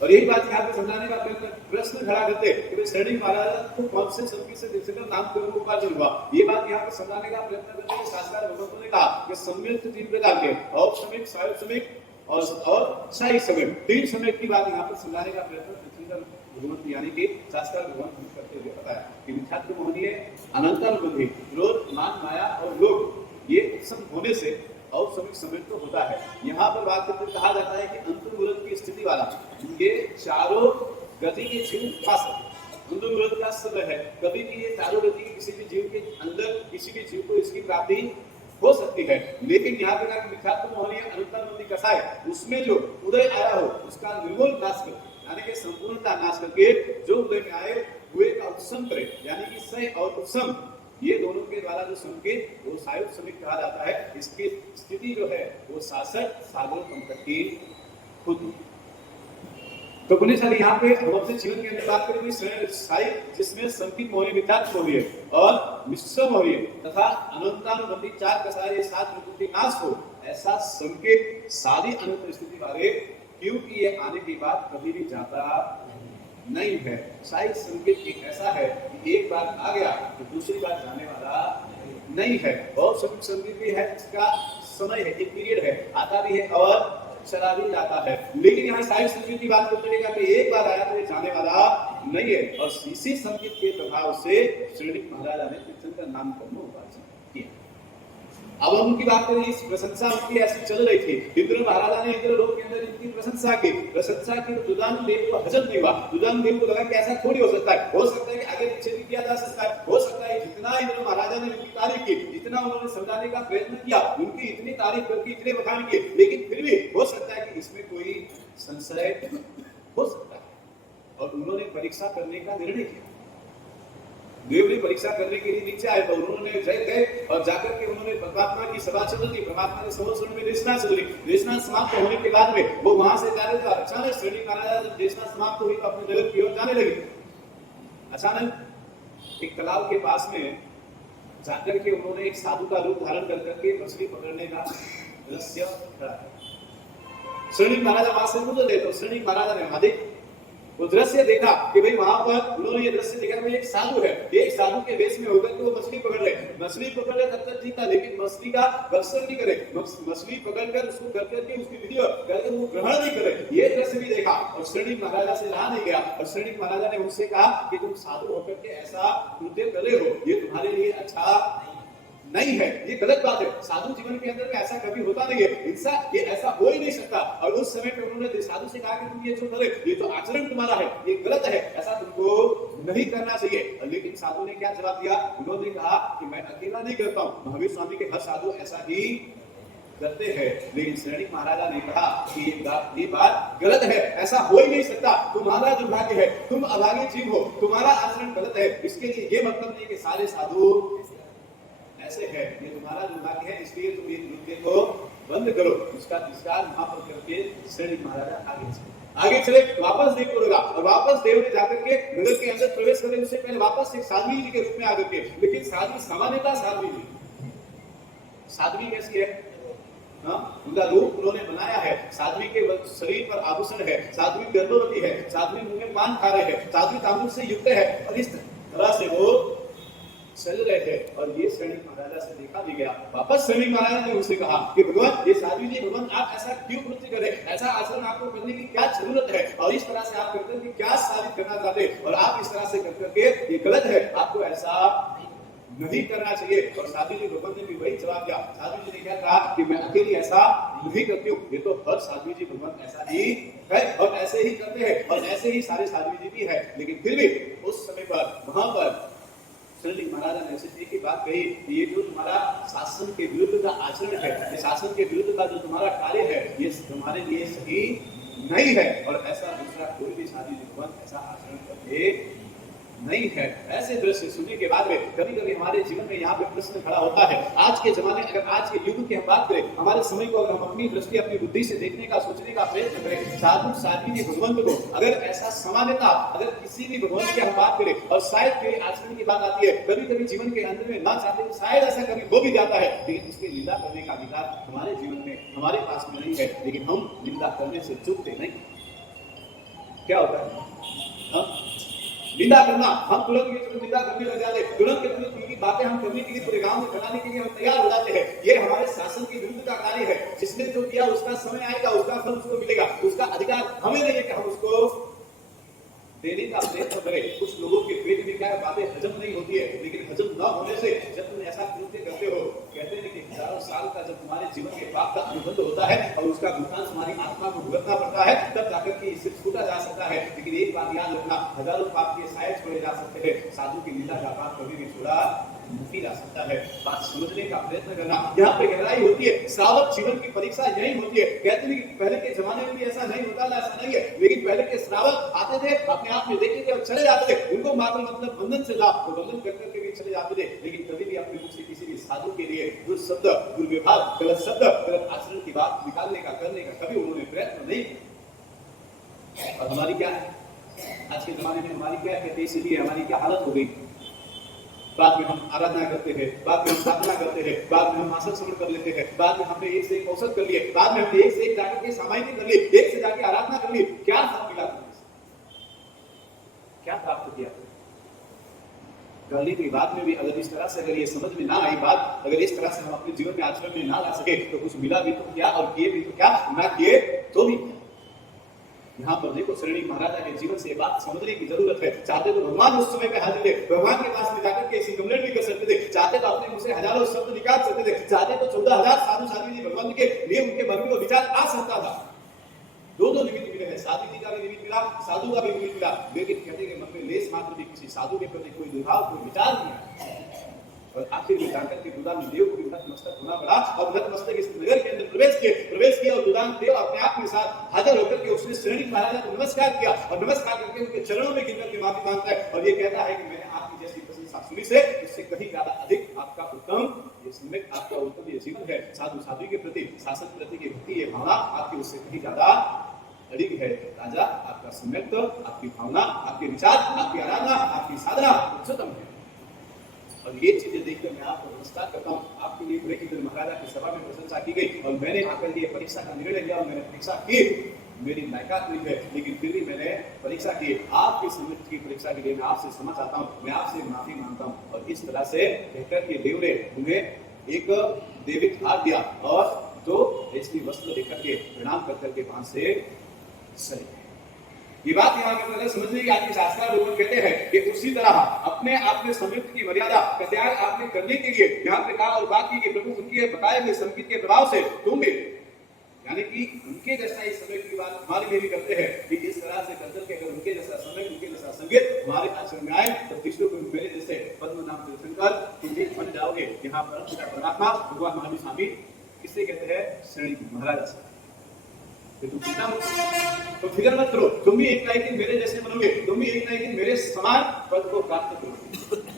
और यही बात यहाँ पे समझाने का प्रश्न खड़ा करते कि भाई श्रेणी महाराज को कौन से संगीत से देकर नाम कर्म उपार्जन हुआ। ये बात यहाँ पे समझाने का प्रयत्न करते हैं। शास्त्र भगवंतों ने कहा कि सम्मिलित 3 प्रकार के औपसमिक, सायुसमिक और शाही समय, 3 समय की बात यहाँ पर समझाने का प्रयत्न भगवंत यानी कि शास्त्र भगवंत करते हुए बताया कि मिथ्यात्व मोहनीय, अनंतर बुद्धि, क्रोध, मान, माया और लोभ, ये सब होने से औपसमिक समय तो होता है। यहाँ पर बात करते कहा जाता है कि अंतर्मुरत की स्थिति वाला ये चारों गति के जीव खास अंतर्मुरत का समय है। कभी भी ये चारों गति के किसी भी जीव के अंदर किसी भी जीव को इसकी प्राप्ति हो सकती है। लेकिन यहाँ पे कहा मिथ्यात्व मोहनीय अनंतर बुद्धि कसा है, उसमें जो उदय आया हो उसका निर्मूल नाश कर, यानी कि संपूर्णता नाश करके जो उदय में आए हुए का उपशम करे, यानी कि सय और उपशम ये दोनों के द्वारा जो संकेत वो सायुग समिक कहा जाता है। इसकी स्थिति जो है वो 66 सागर पंथ की होती। तो पुलिस वाले यहाँ पे हम अपने जीवन के अंदर बात करेंगे साई जिसमें संकित मोहनी, मिथ्यात्व मोहनी और मिश्र मोहनी तथा अनंतानुबंधी 4 कसारे 7 प्रकृति नाश हो, ऐसा संकेत सारी अनंत स्थिति वाले, क्योंकि ये आने की बात कभी भी जाता नहीं है। साई संकेत एक ऐसा है कि एक बार आ गया तो दूसरी बार जाने वाला नहीं है। और संकेत भी है, इसका समय है, एक पीरियड है, आता भी है और चला भी जाता है। लेकिन यहाँ साई संकेत की बात करते हैं कि एक बार आया तो ये जाने वाला नहीं है। और इसी संकेत के प्रभाव से श्रीनिक महाराजा ने कृष्ण का नाम कर्म उपार्जन किया। अब हम उनकी बात करें, इस प्रशंसा उनकी ऐसी चल रही थी। इंद्र महाराजा ने इंद्र लोक के अंदर इनकी प्रशंसा की तो दुदान देव को हजम नहीं हुआ। दुदान देव को लगा कि ऐसा थोड़ी हो सकता है कि आगे पीछे भी किया जा सकता है। हो सकता है जितना इंद्र महाराजा ने उनकी तारीफ की, जितना उन्होंने समझाने का प्रयत्न किया, उनकी इतनी तारीफ करके इतने बखान किए, लेकिन फिर भी हो सकता है कि इसमें कोई संशय हो सकता है। और उन्होंने परीक्षा करने का निर्णय किया। देव ने परीक्षा करने के लिए नीचे आए तो उन्होंने गए और जाकर के उन्होंने परमात्मा की सभा चल रही, परमात्मा के समोत्सव में देशना चल रही। देशना समाप्त होने के बाद में वो वहां से जा रहे थे। अचानक श्रेणी महाराजा जब देशना समाप्त हुई तो अपने जगत की ओर जाने लगे। अचानक एक तालाब के पास में जाकर के उन्होंने एक साधु का रूप धारण कर करके मछली पकड़ने का दृश्य खड़ा। श्रेणी महाराजा वहां से गुजर रहे तो श्रेणी महाराजा ने वहां वो दृश्य देखा कि भाई वहां पर उन्होंने ये दृश्य देखा कि एक साधु है, एक साधु के वेश में होकर के वो मछली पकड़ रहे तब तक ठीक था, लेकिन मछली का भक्षण नहीं करे, मछली पकड़कर उसको कर करके उसकी विधि करके वो ग्रहण नहीं करे। ये दृश्य भी देखा और श्रेणी महाराजा से रहा नहीं गया। और श्रेणी महाराजा ने उनसे कहा कि तुम साधु होकर के ऐसा कृत्य कर रहे हो, ये तुम्हारे लिए अच्छा नहीं है, ये गलत बात है। साधु जीवन के अंदर में ऐसा कभी होता नहीं है, ये ऐसा हो ही नहीं सकता। और उस समय पे उन्होंने साधु से कहा कि तुम ये जो करे ये तो आचरण तुम्हारा है, ये गलत है, ऐसा तुमको नहीं करना चाहिए। लेकिन साधु ने क्या जवाब दिया? उन्होंने कहा कि मैं अकेला नहीं करता हूँ, महावीर स्वामी के हर साधु ऐसा ही करते हैं। लेकिन श्रेणी महाराजा ने कहा कि ये बात गलत है, ऐसा हो ही नहीं सकता, तुम्हारा दुर्भाग्य है, तुम अभागे जीव हो, तुम्हारा आचरण गलत है। इसके लिए ये मतलब नहीं कि सारे साधु ऐसे है, ये तुम्हारा दुर्भाग्य है, इसलिए तुम ये नृत्य को बंद करो। इसका तिरस्कार वहां पर करके श्रेणी महाराजा आगे चले वापस देव को लगा और वापस देव ने जाकर के नगर के अंदर प्रवेश करने उससे पहले वापस एक साध्वी जी के रूप में आकर के, लेकिन साध्वी सामान्यता साध्वी नहीं। साध्वी कैसी है? उनका रूप उन्होंने बनाया है, साध्वी के शरीर पर आभूषण है, साध्वी गर्भवती है, साध्वी मुंह में पान खा रहे हैं, साध्वी तांबूल से युक्त है और इस तरह से वो चल रहे थे। और ये श्रेणी महाराजा से देखा भी गया। वापस श्रेणी महाराजा ने उनसे कहा कि भगवान ये साध्वी जी, भगवान आप ऐसा क्यों कृत्य करें, ऐसा आचरण आपको करने की क्या जरूरत है, और इस तरह से आप करकर के क्या साबित करना चाहते, और आप इस तरह से करकर के ये गलत है, आपको ऐसा नहीं करना चाहिए। और साध्वी जी भगवान ने भी वही जवाब दिया। साध्वी जी ने क्या कहा कि मैं अकेली ऐसा नहीं करती हूँ, ये तो हर साध्वी जी भगवान ऐसा ही है और ऐसे ही करते हैं और ऐसे ही सारे साध्वी जी भी है। लेकिन फिर भी उस समय पर वहां पर श्री महाराजा ने ऐसे एक ही बात कही, ये जो तुम्हारा शासन के विरुद्ध का आचरण है, ये शासन के विरुद्ध का जो तुम्हारा कार्य है, ये तुम्हारे लिए सही नहीं है। और ऐसा दूसरा कोई भी साध्वी भगवान ऐसा आचरण करते नहीं है। ऐसे दृश्य सुनने के बाद में कभी कभी हमारे जीवन में यहाँ पे प्रश्न खड़ा होता है। आज के जमाने, अगर आज के युग की हम बात करें, हमारे समय को अगर हम अपनी दृष्टि अपनी बुद्धि से देखने का सोचने का प्रयत्न करें, साधु साध्वी भगवंत को अगर ऐसा समानता, अगर किसी भी भगवंत की हम बात करें और शायद कोई आचरण की बात आती है, कभी कभी जीवन के अंदर में ना चाहते शायद ऐसा कभी हो भी जाता है, लेकिन उसकी निंदा करने का अधिकार हमारे जीवन में हमारे पास में नहीं है। लेकिन हम निंदा करने से चूकते नहीं। क्या होता है? हाँ? निंदा करना, हम तुरंत के तुरंत निंदा करने लग जाते हैं, तुरंत के तुरंत उनकी बातें हम करने के लिए, पूरे गांव में फैलाने के लिए हम तैयार हो जाते हैं। ये हमारे शासन के विरुद्ध का कार्य है। जिसने जो किया उसका समय आएगा, उसका फल उसको मिलेगा, उसका अधिकार हमें नहीं है कि हम उसको देने का प्रयत्न करें। कुछ लोगों के पेट में क्या है, बातें हजम नहीं होती है, लेकिन हजम न होने से जब तुम ऐसा कृत्य करते हो, कहते हैं कि हजारों साल का जब तुम्हारे जीवन के पाप का अनुबंध होता है और उसका भुगतान तुम्हारी आत्मा को भुगतना पड़ता है, तब जाकर के इससे छूटा जा सकता है। लेकिन एक बात याद रखना, हजारों पाप के शायद छोड़े जा सकते हैं, साधु की लीला का पाप कभी भी छोड़ा नहीं जा सकता है। बात समझने का प्रयत्न करना, यहाँ पे गहराई होती है। श्रावक जीवन की परीक्षा यही होती है। कहते हैं कि पहले के जमाने में भी ऐसा नहीं होता था, ऐसा नहीं है, लेकिन पहले के श्रावक आते थे, अपने आप में देखते थे और चले जाते थे। उनको मात्र मतलब बंधन से था, वो बंधन कर करके भी चले जाते थे, लेकिन कभी भी अपने मुख से किसी भी साधु के लिए दुर्शब्द, दुर्व्यवहार, गलत शब्द, गलत आचरण की बात निकालने का, करने का कभी उन्होंने प्रयत्न नहीं किया। और हमारी क्या है आज के जमाने में, हमारी क्या कहते हैं, इसीलिए हमारी क्या हालत हो गई। बाद में हम आराधना करते हैं, बाद में हम साधना करते हैं, बाद में हम आसन श्रवण कर लेते हैं, बाद में हमने एक से एक औसत कर लिए, बाद में हमने एक से एक जाकर के सामायिक कर लिए, एक से जाके आराधना कर ली। क्या फल मिला तुम्हें? क्या प्राप्त किया? करने के बाद में भी अगर इस तरह से, अगर ये समझ में ना आई बात, अगर इस तरह से हम अपने जीवन में आचरण में ना ला सके, तो कुछ मिला भी तो क्या और किए भी तो क्या, ना किए तो भी। यहाँ पर देखो, श्रेणी महाराजा के जीवन से ये बात समझने की जरूरत है। चाहते तो भगवान उस समय में हाजिर थे, भगवान के पास में जाकर के ऐसी कंप्लेंट भी कर सकते थे, चाहते तो अपने मुंह से हजारों शब्द निकाल सकते थे, चाहते तो 14,000 साधु साध्वी जी भगवान के लिए उनके मन में विचार आ सकता था। दो निमित्त मिले हैं, साध्वी जी का भी निमित्त मिला, साधु का भी निमित्त मिला, लेकिन कहते हैं मन में लेस मात्र भी किसी साधु के प्रति कोई दुर्भाव, कोई विचार नहीं है। और आखिर में जाकर के दुदान देव को भी नतमस्तक होना पड़ा और नतमस्तक इस नगर के अंदर प्रवेश किया और दुदान देव अपने आप के साथ हाजिर होकर के उसने श्रेणी महाराजा को नमस्कार किया और नमस्कार करके उनके चरणों में गिरकर के माफी मांगता है और ये कहता है कि मैंने आपकी जैसी प्रशंसा सुनी से इससे कहीं ज्यादा अधिक आपका उत्तम ये सम्यक, आपका उत्तम ये जीवन है, साधु साध्वी के प्रति, शासन के प्रति की भक्ति, ये भावना आपकी उससे कहीं ज्यादा अधिक है। राजा, आपका सम्यक, आपकी भावना, आपके विचार, आपकी आराधना, आपकी साधना उच्चतम है। और ये चीजें देखकर मैं आपको नमस्कार करता हूँ। आपके लिए पूरे इंद्र महाराजा की सभा में प्रशंसा की गई और मैंने आकर ये परीक्षा का निर्णय लिया और मैंने परीक्षा की। मेरी लायकात नहीं है, लेकिन फिर भी मैंने परीक्षा की। आपकी समृद्धि की परीक्षा के लिए मैं आपसे क्षमा चाहता हूँ, मैं आपसे माफी मांगता हूँ। और इस तरह से कहकर के देव ने उन्हें एक देविक हार दिया और दो रेशमी वस्त्र देकर के प्रणाम कर करके वहां से चले गए। ये बात यहाँ पर समझने की आपके शास्त्र लोग कहते हैं कि उसी तरह अपने आप में समृद्धि की मर्यादा का त्याग आपने करने के लिए यहाँ पे कहा और बात की कि प्रभु उनके बताए हुए संगीत के प्रभाव से तुम भी, यानी कि उनके जैसा इस समय की बात हमारे में भी करते हैं कि इस तरह से करकर के अगर उनके जैसा समय, उनके जैसा संगीत हमारे आचरण में आए तो विष्णु को मेरे जैसे पद्म नाम तीर्थंकर तुम भी बन जाओगे। यहाँ पर परमात्मा भगवान महावीर स्वामी किससे कहते हैं? श्रेणी महाराजा से। तुम चिंता मत, तो फिक्र मत करो, तुम भी एक ना एक दिन मेरे जैसे बनोगे, तुम भी एक ना एक दिन मेरे समान पद को प्राप्त करोगे।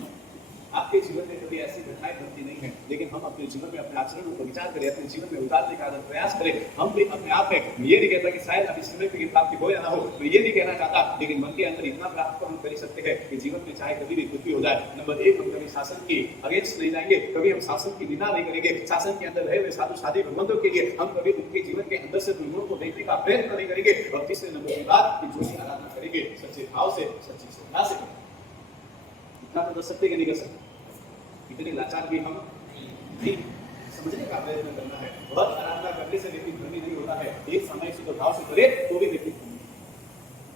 आपके जीवन में कभी ऐसी घटनाएं घटती नहीं है, लेकिन हम अपने जीवन में अपने आचरण को विचार करें, अपने जीवन में उतारने का प्रयास करें। हम भी अपने आप में, ये नहीं कहता कि शायद अभी समय की प्राप्ति हो या ना हो, मैं ये नहीं कहना चाहता, लेकिन मन के अंदर इतना प्राप्त तो हम कर ही सकते हैं कि जीवन में चाहे कभी भी कुछ भी हो जाए, नंबर एक, हम कभी शासन की अगेंस्ट नहीं जाएंगे, कभी हम शासन की निंदा नहीं करेंगे, शासन के अंदर रहे हुए साधु साध्वी भगवंतों के लिए हम कभी उनके जीवन के अंदर से दुर्गुणों को देखने का प्रयत्न नहीं करेंगे। और तीसरे नंबर की बात कि जो आराधना करेंगे सच्चे भाव से, सच्ची श्रद्धा से। इतना तो कर सकते कि नहीं कर सकते? इतने लाचार भी हम नहीं, समझने का प्रयत्न करना है। बहुत आराधना करने से व्यक्ति धर्मी नहीं होता है, एक समय से भाव से करे तो भी व्यक्ति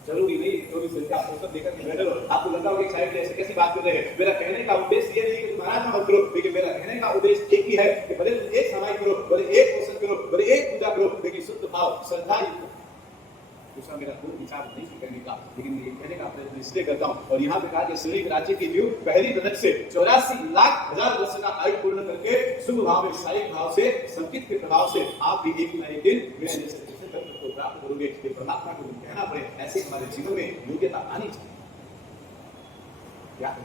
जरूरी नहीं तो भी संख्या अवसर देकर के बैठे रहो। आपको लगा होगा शायद ऐसे कैसी बात कर रहे हैं। मेरा कहने का उद्देश्य ये नहीं कि तुम आराधना मत करो, लेकिन मेरा कहने का उद्देश्य एक ही है कि भले तुम एक समय करो, भले एक अवसर करो, भले एक पूजा करो, लेकिन शुद्ध भाव, श्रद्धा दूसरा मेरा कोई विचार नहीं करने का, लेकिन ये कहने का प्रयत्न इसलिए करता हूँ। और यहाँ पे कहा कि श्रेणी राज्य की जीव पहली रजत से 84,00,000 वर्ष का आयु पूर्ण करके शुभ भाव में, शारीरिक भाव से, संकित के प्रभाव से आप भी एक न एक दिन मेरे जैसे को प्राप्त करोगे। ये परमात्मा को कहना पड़े, ऐसे हमारे जीवन में योग्यता आनी चाहिए। क्या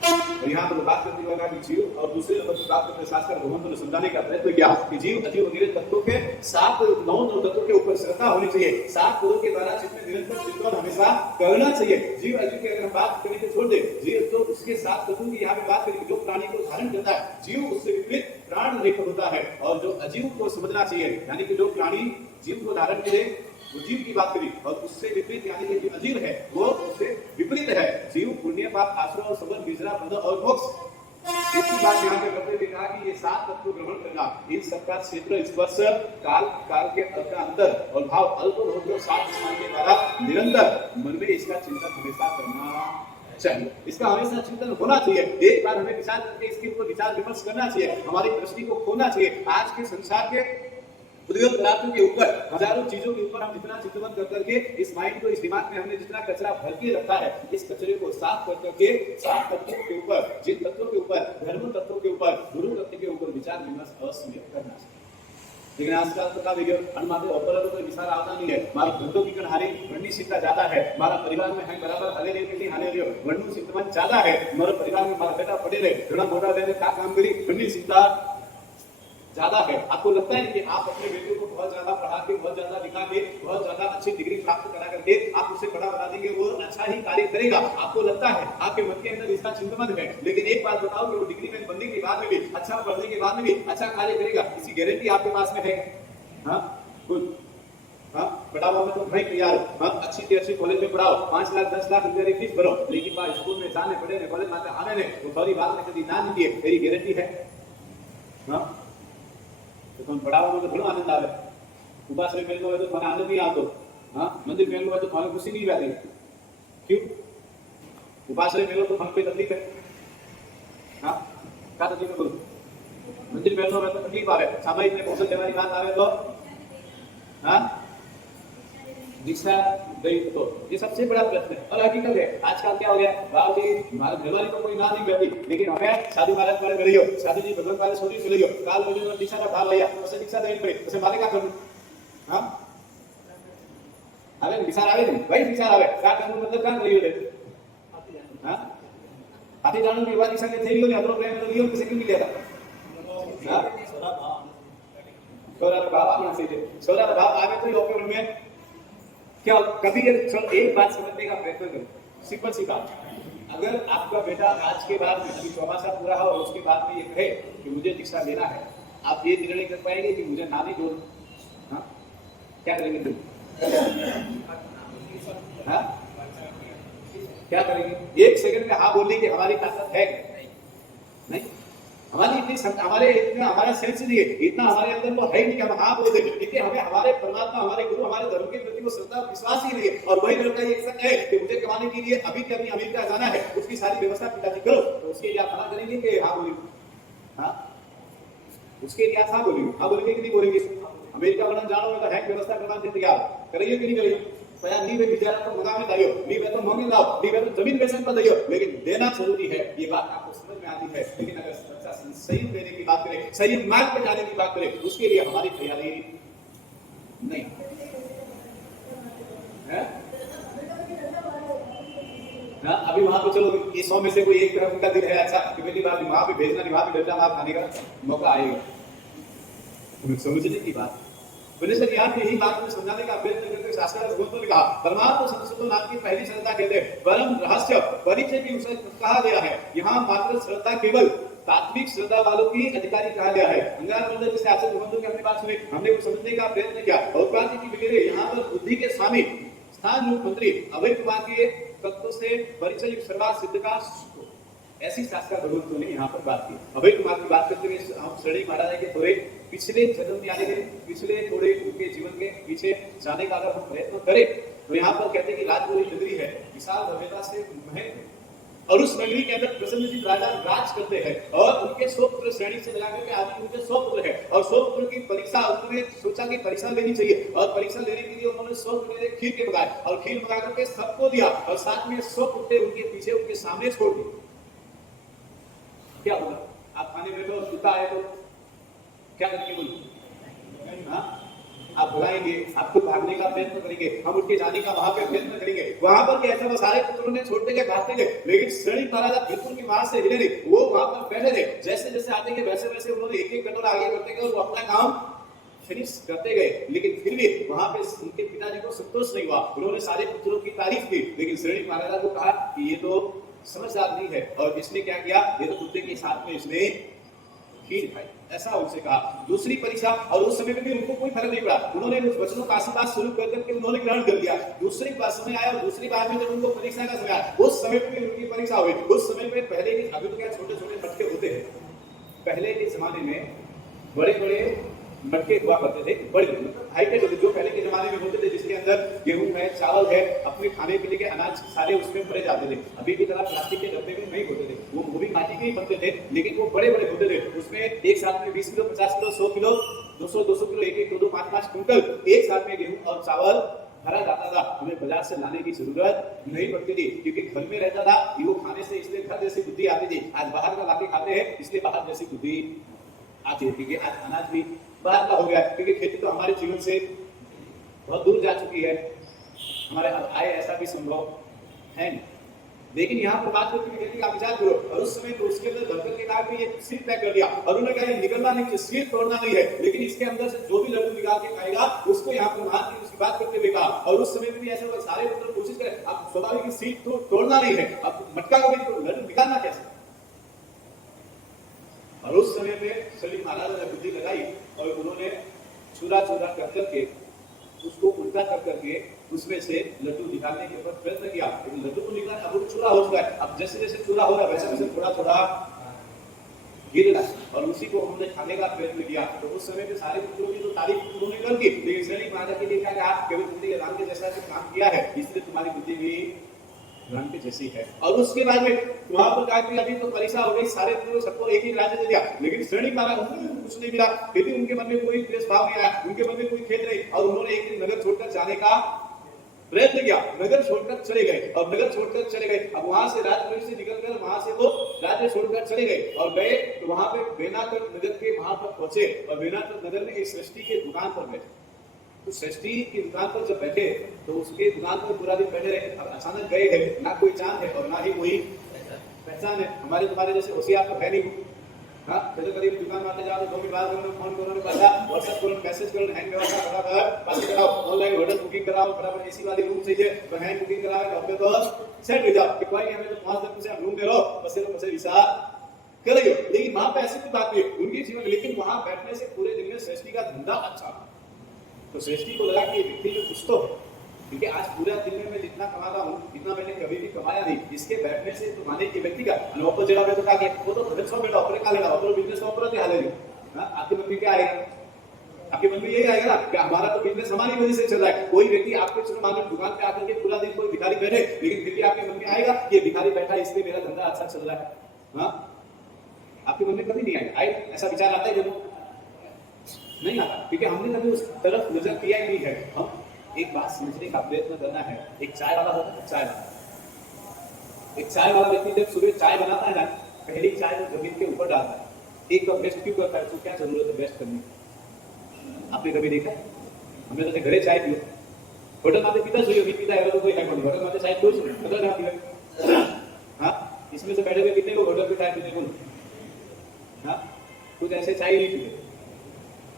और यहाँ पर बात करते हुए कि जीव और दूसरे नंबर की बात करते शास्त्र भगवंत ने समझाने का प्रयत्न किया कि जीव अजीव वगैरह तत्वों के 7-9 तत्वों के ऊपर श्रद्धा होनी चाहिए, 7 गुणों के द्वारा जिसमें निरंतर चिंतन हमेशा करना चाहिए। जीव अजीव की अगर हम बात करने से छोड़ दे, जीव तो उसके 7 तत्वों की यहाँ पे बात करेंगे। जो प्राणी को धारण करता है जीव, उससे विपरीत प्राण रहित होता है। और जो अजीव को समझना चाहिए, यानी कि जो प्राणी जीव को धारण करे वो जीव की बात करी, और उससे उससे विपरीत यानी कि जो अजीब है वो उससे विपरीत है। जीव, पुण्य, पाप, आश्रय और सबल, बिजरा, पद और मोक्ष। इसी बात यहाँ पे करते हुए कहा कि ये 7 तत्व ग्रहण करना, इन सबका क्षेत्र, स्पर्श, काल के अंतर और भाव अल्प बहुत 7 स्थान के द्वारा निरंतर मन में इसका चिंतन हमेशा करना चाहिए। इसका हमेशा चिंतन होना चाहिए। एक बार हमें विचार करके इसके ऊपर विचार विमर्श करना चाहिए, हमारी दृष्टि को खोलना चाहिए। आज के संसार के उद्योग पदार्थों के ऊपर, हजारों चीजों के ऊपर हम जितना चिंतन कर करके इस माइंड को, इस दिमाग में हमने जितना कचरा भर के रखा है, इस कचरे को साफ कर करके 7 तत्वों के ऊपर, जिन तत्वों के ऊपर, धर्म तत्वों के ऊपर, गुरु तत्व के ऊपर विचार विमर्श अवश्य करना चाहिए। लेकिन आजकल का वीडियो हमारे ऑपरेटर को विचार आता नहीं है। हमारे धंधों की कहानी वर्णी चिंता ज्यादा है, हमारा परिवार में है बराबर हले लेके हाले लियो वर्णु चिंता ज्यादा है। हमारे परिवार में हमारा बेटा पढ़े रहे, थोड़ा मोटा लेने का काम करी, वर्णी चिंता ज्यादा है। आपको लगता है कि आप अपने बेटे को बहुत ज्यादा पढ़ा के, बहुत ज्यादा लिखा के, बहुत ज्यादा अच्छी डिग्री प्राप्त करा करके आप उसे बड़ा बना देंगे, वो अच्छा ही कार्य करेगा, आपको लगता है, आपके मन के अंदर इसका चिंतन है। लेकिन एक बात बताओ कि वो डिग्री में बनने के बाद में भी, अच्छा पढ़ने के बाद में भी अच्छा कार्य करेगा, इसी गारंटी आपके पास में है? हाँ, कुछ पढ़ाओ में तो भाई तैयार हो, हाँ, अच्छी से अच्छी कॉलेज में पढ़ाओ, 5 लाख 10 लाख रुपए फीस भरो, लेकिन बात स्कूल में जाने पड़े कॉलेज में आने ने वो थोड़ी बात में कभी ना दीजिए, मेरी गारंटी है। हाँ, तो तुम पढ़ाओ में तो घणो आनंद आवे, उपास में मिलनो है तो तुम्हें आनंद नहीं आता, हाँ, मंदिर मिलनो है तो तुम्हें खुशी नहीं आती। क्यों? उपास में मिलो तो मन पे तकलीफ है। हाँ, क्या तकलीफ है बोलो? मंदिर मिलनो है तो तकलीफ आवे, सामाजिक में कौशल देवानी बात आवे तो, हाँ, दीक्षा गई तो ये सबसे बड़ा प्रश्न है। और हकीकत है आजकल क्या हो गया, बाप जी हमारे घरवाली को कोई ना नहीं कहती, लेकिन हमें शादी महाराज वाले मिली हो, शादी जी भगवान वाले सोची मिली हो, काल मुझे दीक्षा का भाव लिया, उसे दीक्षा देनी पड़ी, उसे मारे क्या करूं? हाँ, अरे विचार आवे नहीं भाई, विचार आवे क्या करूं, मतलब क्या करियो रे? हाँ, आती जानू की बात दीक्षा के थे लियो ने अदरो प्रेम तो लियो किसे क्यों लिया था? हाँ, छोरा का बाप यहाँ से छोरा का बाप आगे तो ओके में क्या कभी एक बात समझने का प्रयत्न करो, सिंपल सी बात। अगर आपका बेटा आज के बाद में अभी 14 साल पूरा हो और उसके बाद में ये कहे कि मुझे दीक्षा लेना है, आप ये निर्णय कर पाएंगे कि मुझे नानी जोड़? हाँ, क्या करेंगे तुम? हाँ, क्या करेंगे? 1 सेकंड में हाँ बोलने की हमारी ताकत है नहीं? हमारी इतनी हमारे इतना हमारा सेंस नहीं है, इतना हमारे अंदर तो है नहीं कि हम हाँ बोल दें, क्योंकि हमें हमारे परमात्मा, हमारे गुरु, हमारे धर्म के प्रति वो श्रद्धा विश्वास ही नहीं है। और वही लड़का ये सच है कि मुझे कमाने के लिए अभी के अभी अमेरिका जाना है, उसकी सारी व्यवस्था पिताजी करो, तो उसके लिए आप हाँ करेंगे कि हाँ बोलेंगे? हाँ, उसके लिए आप हाँ बोलेंगे? हाँ बोलेंगे कि नहीं बोलेंगे? अमेरिका बनना जानो में तो है व्यवस्था करना से तैयार करेंगे कि नहीं करेंगे? पहला नी में बिचारा तो मगा में दाइयो, नी में तो मंगे लाओ, नी में तो जमीन बेचने पर दाइयो, लेकिन देना जरूरी है। ये बात आपको समझ में आती है। लेकिन अगर सही देने की बात करें, सही मार्ग पर जाने की बात करें, उसके लिए हमारी तैयारी नहीं है। हाँ, अभी वहां पे चलो ये 100 में से कोई एक तरफ का दिन है अच्छा कि मेरी बात वहां पे भेजना नहीं, वहां पे भेजना आप खाने का मौका आएगा, समझने की बात। सर यहाँ पे यही बात में समझाने का प्रयत्न करके शास्त्र भगवंतों ने कहा, परमात्मा संस्कृत नाम की पहली श्रद्धा कहते हैं, परम रहस्य परिचय भी उसे कहा गया है। यहाँ मात्र श्रद्धा केवल तात्विक श्रद्धा वालों की अधिकारी कहा गया है। अंगार मंदिर जैसे आचार्य भगवंतों की हमने बात सुनी, हमने कुछ समझने का प्रयत्न किया। और की वगैरह यहाँ पर बुद्धि के स्वामी स्थान रूप मंत्री अभय कुमार के तत्व से परिचय सर्वा सिद्ध का ऐसी शास्त्र भगवंतों ने यहाँ पर बात की। अभय कुमार की बात करते हुए हम श्रेणी महाराज के थोड़े पिछले जन्म यानी कि पिछले थोड़े उनके जीवन के पीछे जाने का अगर हम प्रयत्न करें तो यहाँ पर कहते हैं कि राजपुरी नगरी है, विशाल भव्यता से महल, और उस नगरी के अंदर प्रसन्नजीत राजा राज करते हैं और उनके 100 पुत्र श्रेणी से लगाकर के आदि उनके 100 पुत्र है और 100 पुत्र की परीक्षा उन्होंने सोचा कि परीक्षा लेनी चाहिए और परीक्षा लेने के लिए उन्होंने 100 पुत्र खीर के मंगाए और खीर मंगा करके सबको दिया और साथ में 100 पुत्र उनके पीछे उनके सामने छोड़ दिए। क्या होगा? आप खाने बैठो कुत्ता आए तो क्या करेंगे बोलो? हाँ, आप बुलाएंगे, आपको भागने का प्रयत्न करेंगे, हम उठ के जाने का वहां पे प्रयत्न करेंगे। वहां पर क्या ऐसा सारे पुत्रों ने छोड़ते गए, भागते गए, लेकिन श्रेणी महाराजा बिल्कुल की वहां से हिले नहीं, वो वहां पर बैठे थे। जैसे जैसे आते गए वैसे वैसे उन्होंने एक एक कदम आगे बढ़ते गए और वो अपना काम फिनिश करते गए। लेकिन फिर भी वहां पे उनके पिताजी को संतोष नहीं हुआ, उन्होंने सारे पुत्रों की तारीफ की, लेकिन श्रेणी महाराजा को कहा कि ये तो समझदार नहीं है और इसने क्या किया, ये तो कुत्ते के साथ में इसने खीर खाई, ऐसा उनसे कहा। दूसरी परीक्षा, और उस समय में भी उनको कोई फर्क नहीं पड़ा, उन्होंने उस वचनों का आशीर्वाद स्वरूप करके उन्होंने ग्रहण कर लिया। दूसरी बार समय आया और दूसरी बार में जब उनको परीक्षा का समय आया, उस समय पे भी उनकी परीक्षा हुई। उस समय में पहले के, अभी तो क्या छोटे छोटे मटके होते हैं, पहले के जमाने में बड़े बड़े मटके हुआ करते थे, बड़े हाईटेक होते, जो पहले के जमाने में होते थे, जिसके अंदर गेहूं है, चावल है, अपने खाने पीने के अनाज सारे उसमें भरे जाते थे। अभी की तरह प्लास्टिक के डब्बे में नहीं होते थे, वो भी माटी के ही बनते थे, लेकिन वो बड़े बड़े होते थे। उसमें एक साथ में 20 kilo, 50 kilo, 100 kilo, 200 kilo, 1 2 5 5 quintal एक साथ में गेहूं और चावल भरा जाता था। हमें बाजार से लाने की जरूरत नहीं पड़ती थी, क्योंकि घर में रहता था। वो खाने से इसलिए घर जैसी बुद्धि आती थी। आज बाहर का लाके खाते हैं, इसलिए बाहर जैसी बुद्धि आती है, क्योंकि आज अनाज भी बाहर का हो गया, क्योंकि खेती तो हमारे जीवन से बहुत दूर जा चुकी है, हमारे आय ऐसा भी संभव है नहीं। लेकिन यहाँ पर बात करके खेती का विचार करो, और उस समय तो उसके अंदर धरकर के कहा कि ये सीट तय कर दिया, और उन्होंने कहा ये निकलना नहीं, सीट तोड़ना नहीं है, लेकिन इसके अंदर से जो भी लड्डू निकाल के खाएगा उसको यहाँ पर महान की उसकी बात करते हुए कहा। और उस समय में भी ऐसा हुआ, सारे मतलब कोशिश करें, अब स्वाभाविक सीट तो तोड़ना नहीं है, अब मटका को भी तो लड्डू निकालना कैसे। और उस समय में सलीम महाराज ने बुद्धि लगाई और उन्होंने चूरा चूरा कर करके उसको उल्टा कर करके उसमें से लड्डू निकालने के ऊपर प्रयत्न किया, लेकिन लड्डू तो निकाल, अब वो चूरा हो चुका है। अब जैसे जैसे चूरा हो रहा है, वैसे वैसे थोड़ा थोड़ा गिर रहा है, और उसी को हमने खाने का प्रयत्न किया। तो उस समय में सारे पुत्रों की तो तारीफ उन्होंने कर दी, लेकिन सलीम महाराज के लिए क्या कहा, केवल तुमने राम के जैसा काम किया है, इसलिए तुम्हारी बुद्धि भी राम के जैसी है। और उसके बाद में वहां पर कहा कि अभी तो परीक्षा हो गई, सारे पुत्रों सबको एक ही राज्य दे दिया, लेकिन श्रेणी महाराज कुछ नहीं मिला, फिर भी उनके मन में कोई द्वेष भाव नहीं आया, उनके मन में कोई खेद नहीं, और उन्होंने एक दिन नगर छोड़कर जाने का प्रयत्न किया। नगर छोड़कर चले गए, और नगर छोड़कर चले गए। अब वहां से राजपुरी से निकलकर वहां से वो राज्य छोड़कर चले गए और गए, तो वहां पे बेनातक नगर के वहां पर पहुंचे, और बेनातक नगर में एक सृष्टि के दुकान पर बैठे। तो सृष्टि की दुकान पर जब बैठे, तो उसके दुकान पर पूरा दिन बैठे रहे। अब अचानक गए हैं, ना कोई चांद है और ना ही कोई पहचान है, हमारे तुम्हारे जैसे होशियार तो है नहीं। हाँ, चलो करीब दुकान में आते जाओ, 2 मिनट बाद करो, फोन करो, व्हाट्सएप करो, मैसेज करो, हैंड व्यवस्था फटाफट पास कराओ, ऑनलाइन होटल बुकिंग कराओ, फटाफट एसी वाली रूम चाहिए तो हैंड बुकिंग कराओ, डॉक्टर तो सेट हो जाओ कि कोई हमें तो 5 दिन से रूम दे रहो, बस सिर्फ पैसे विसा करिए। लेकिन वहां पे ऐसी कोई बात नहीं उनके जीवन में, लेकिन वहां बैठने से पूरे दिन में सृष्टि का धंधा अच्छा। तो सृष्टि को लगा कि व्यक्ति जो कुछ तो है, क्योंकि आज पूरा दिन में मैं जितना कमाता हूँ इतना मैंने कभी भी कमाया नहीं, इसके बैठने से तो माने की व्यक्ति का अनुभव को जगह में तो क्या वो तो बिजनेस में बैठा ऑपरेट का लेगा, और बिजनेस में ऑपरेट हाल है। आपके मन में क्या आएगा, आपके मन में यही आएगा ना कि हमारा तो बिजनेस हमारी वजह से चल रहा है। कोई व्यक्ति आपके चलो मान लो दुकान पे आकर के पूरा दिन कोई भिखारी बैठे, लेकिन फिर भी आपके मन में आएगा ये भिखारी बैठा है इसलिए मेरा धंधा अच्छा चल रहा है। हाँ, आपके मन में कभी नहीं आएगा, ऐसा विचार आता है जब नहीं आता, क्योंकि हमने कभी उस तरफ नजर किया ही नहीं है। हम एक बात समझने का प्रयत्न करना है। एक चाय वाला होता है, चाय वाला व्यक्ति जब सुबह चाय बनाता है ना, पहली चाय वो जमीन के ऊपर डालता है। एक कप वेस्ट क्यों करता है, उसको क्या जरूरत है वेस्ट करने की? आपने कभी देखा? हमने तो घरे चाय पियो, होटल में पीता सोई अभी पीता है तो कोई है नहीं, होटल में चाय क्यों होटल में पियो? हाँ, इसमें से बैठे हुए कितने लोग होटल पे चाय पीते हैं? हाँ, कुछ ऐसे चाय नहीं पीते।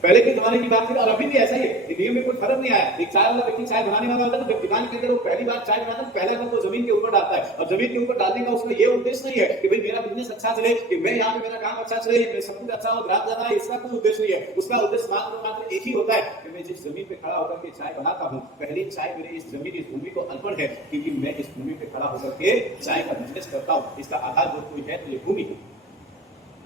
पहले के जमाने की बात करें और अभी भी ऐसा ही है, नियम में कोई फर्क नहीं आया। एक चाय वाला व्यक्ति चाय बनाने वाला होता है, तो जब दुकान के अंदर वो पहली बार चाय बनाता है, पहला कप वो जमीन के ऊपर डालता है, और जमीन के ऊपर डालने का उसका ये उद्देश्य नहीं है कि भाई मेरा बिजनेस अच्छा चले, कि मैं यहाँ पे मेरा काम अच्छा चले, मैं सब कुछ अच्छा हो, ग्राहक ज्यादा है, इसका कोई उद्देश्य नहीं है। उसका उद्देश्य मात्र एक ही होता है कि मैं जिस जमीन पे खड़ा होकर के चाय बनाता हूँ, पहली चाय मेरे इस जमीन इस भूमि को अर्पण है, क्योंकि मैं इस भूमि पे खड़ा होकर के चाय का बिजनेस करता हूँ। इसका आधार जो कोई है तो ये भूमि।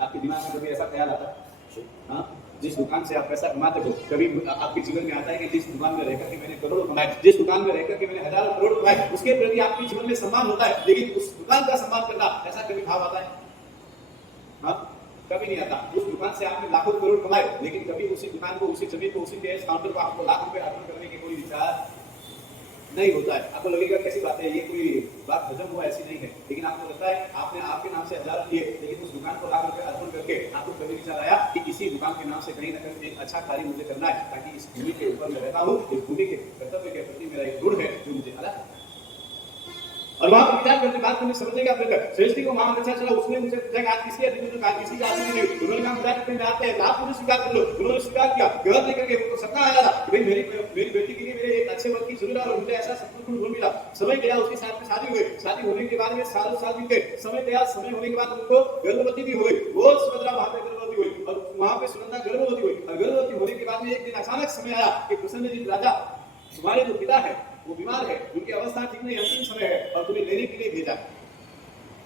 आपके दिमाग में कभी ऐसा ख्याल आता है? हाँ, जिस दुकान से आप पैसा कमाते हो, कभी आपके जीवन में आता है कि जिस दुकान में रहकर के मैंने करोड़ों कमाए, जिस दुकान में रहकर के मैंने हजारों करोड़ कमाए, उसके प्रति आपके जीवन में सम्मान होता है, लेकिन उस दुकान का सम्मान करना ऐसा कभी भाव आता है? हाँ, कभी नहीं आता। उस दुकान से आपने लाखों करोड़ कमाए, लेकिन कभी उसी दुकान को, उसी जमीन को, उसी कैश काउंटर को आपको लाख रुपए अर्पण करने के कोई विचार नहीं होता है। आपको लगेगा कैसी बात है, ये कोई बात हजम हुआ, ऐसी नहीं है, लेकिन आपको लगता है आपने आपके नाम से हजार किए, लेकिन उस दुकान को लाख रुपए अर्पण करके आपको कभी विचार आया कि इसी दुकान के नाम से कहीं ना कहीं एक अच्छा कार्य मुझे करना है, ताकि इस भूमि के ऊपर मैं रहता हूँ, इस भूमि के कर्तव्य के प्रति मेरा एक गुण है जो मुझे अलग। और वहां पर विचार करने बात करने समझने का प्रयत्न, सृष्टि को वहां अच्छा चला, उसने मुझे पूछा कि आज किसी अधिक ने कहा किसी का आदमी नहीं, उन्होंने कहा विराट में आते हैं, आप मुझे स्वीकार कर लो। उन्होंने स्वीकार किया, घर लेकर के उनको सपना आया था कि भाई मेरी बेटी के लिए मेरे एक अच्छे वर्ग की जरूरत है, और मुझे ऐसा सत्पुरुष गुण मिला। समय गया, उसके साथ में शादी हुई, शादी होने के बाद में सालों साल बीते, समय गया, समय होने के बाद उनको गर्भवती भी हुई, वो सुभद्रा वहां पे गर्भवती हुई। और वहां पे सुनंदा गर्भवती हुई और गर्भवती होने के बाद में एक दिन अचानक समय आया कि प्रसन्नजीत राजा, तुम्हारे जो पिता है वो बीमार है, उनकी अवस्था ठीक नहीं, अंतिम समय है और तुम्हें लेने के लिए भेजा।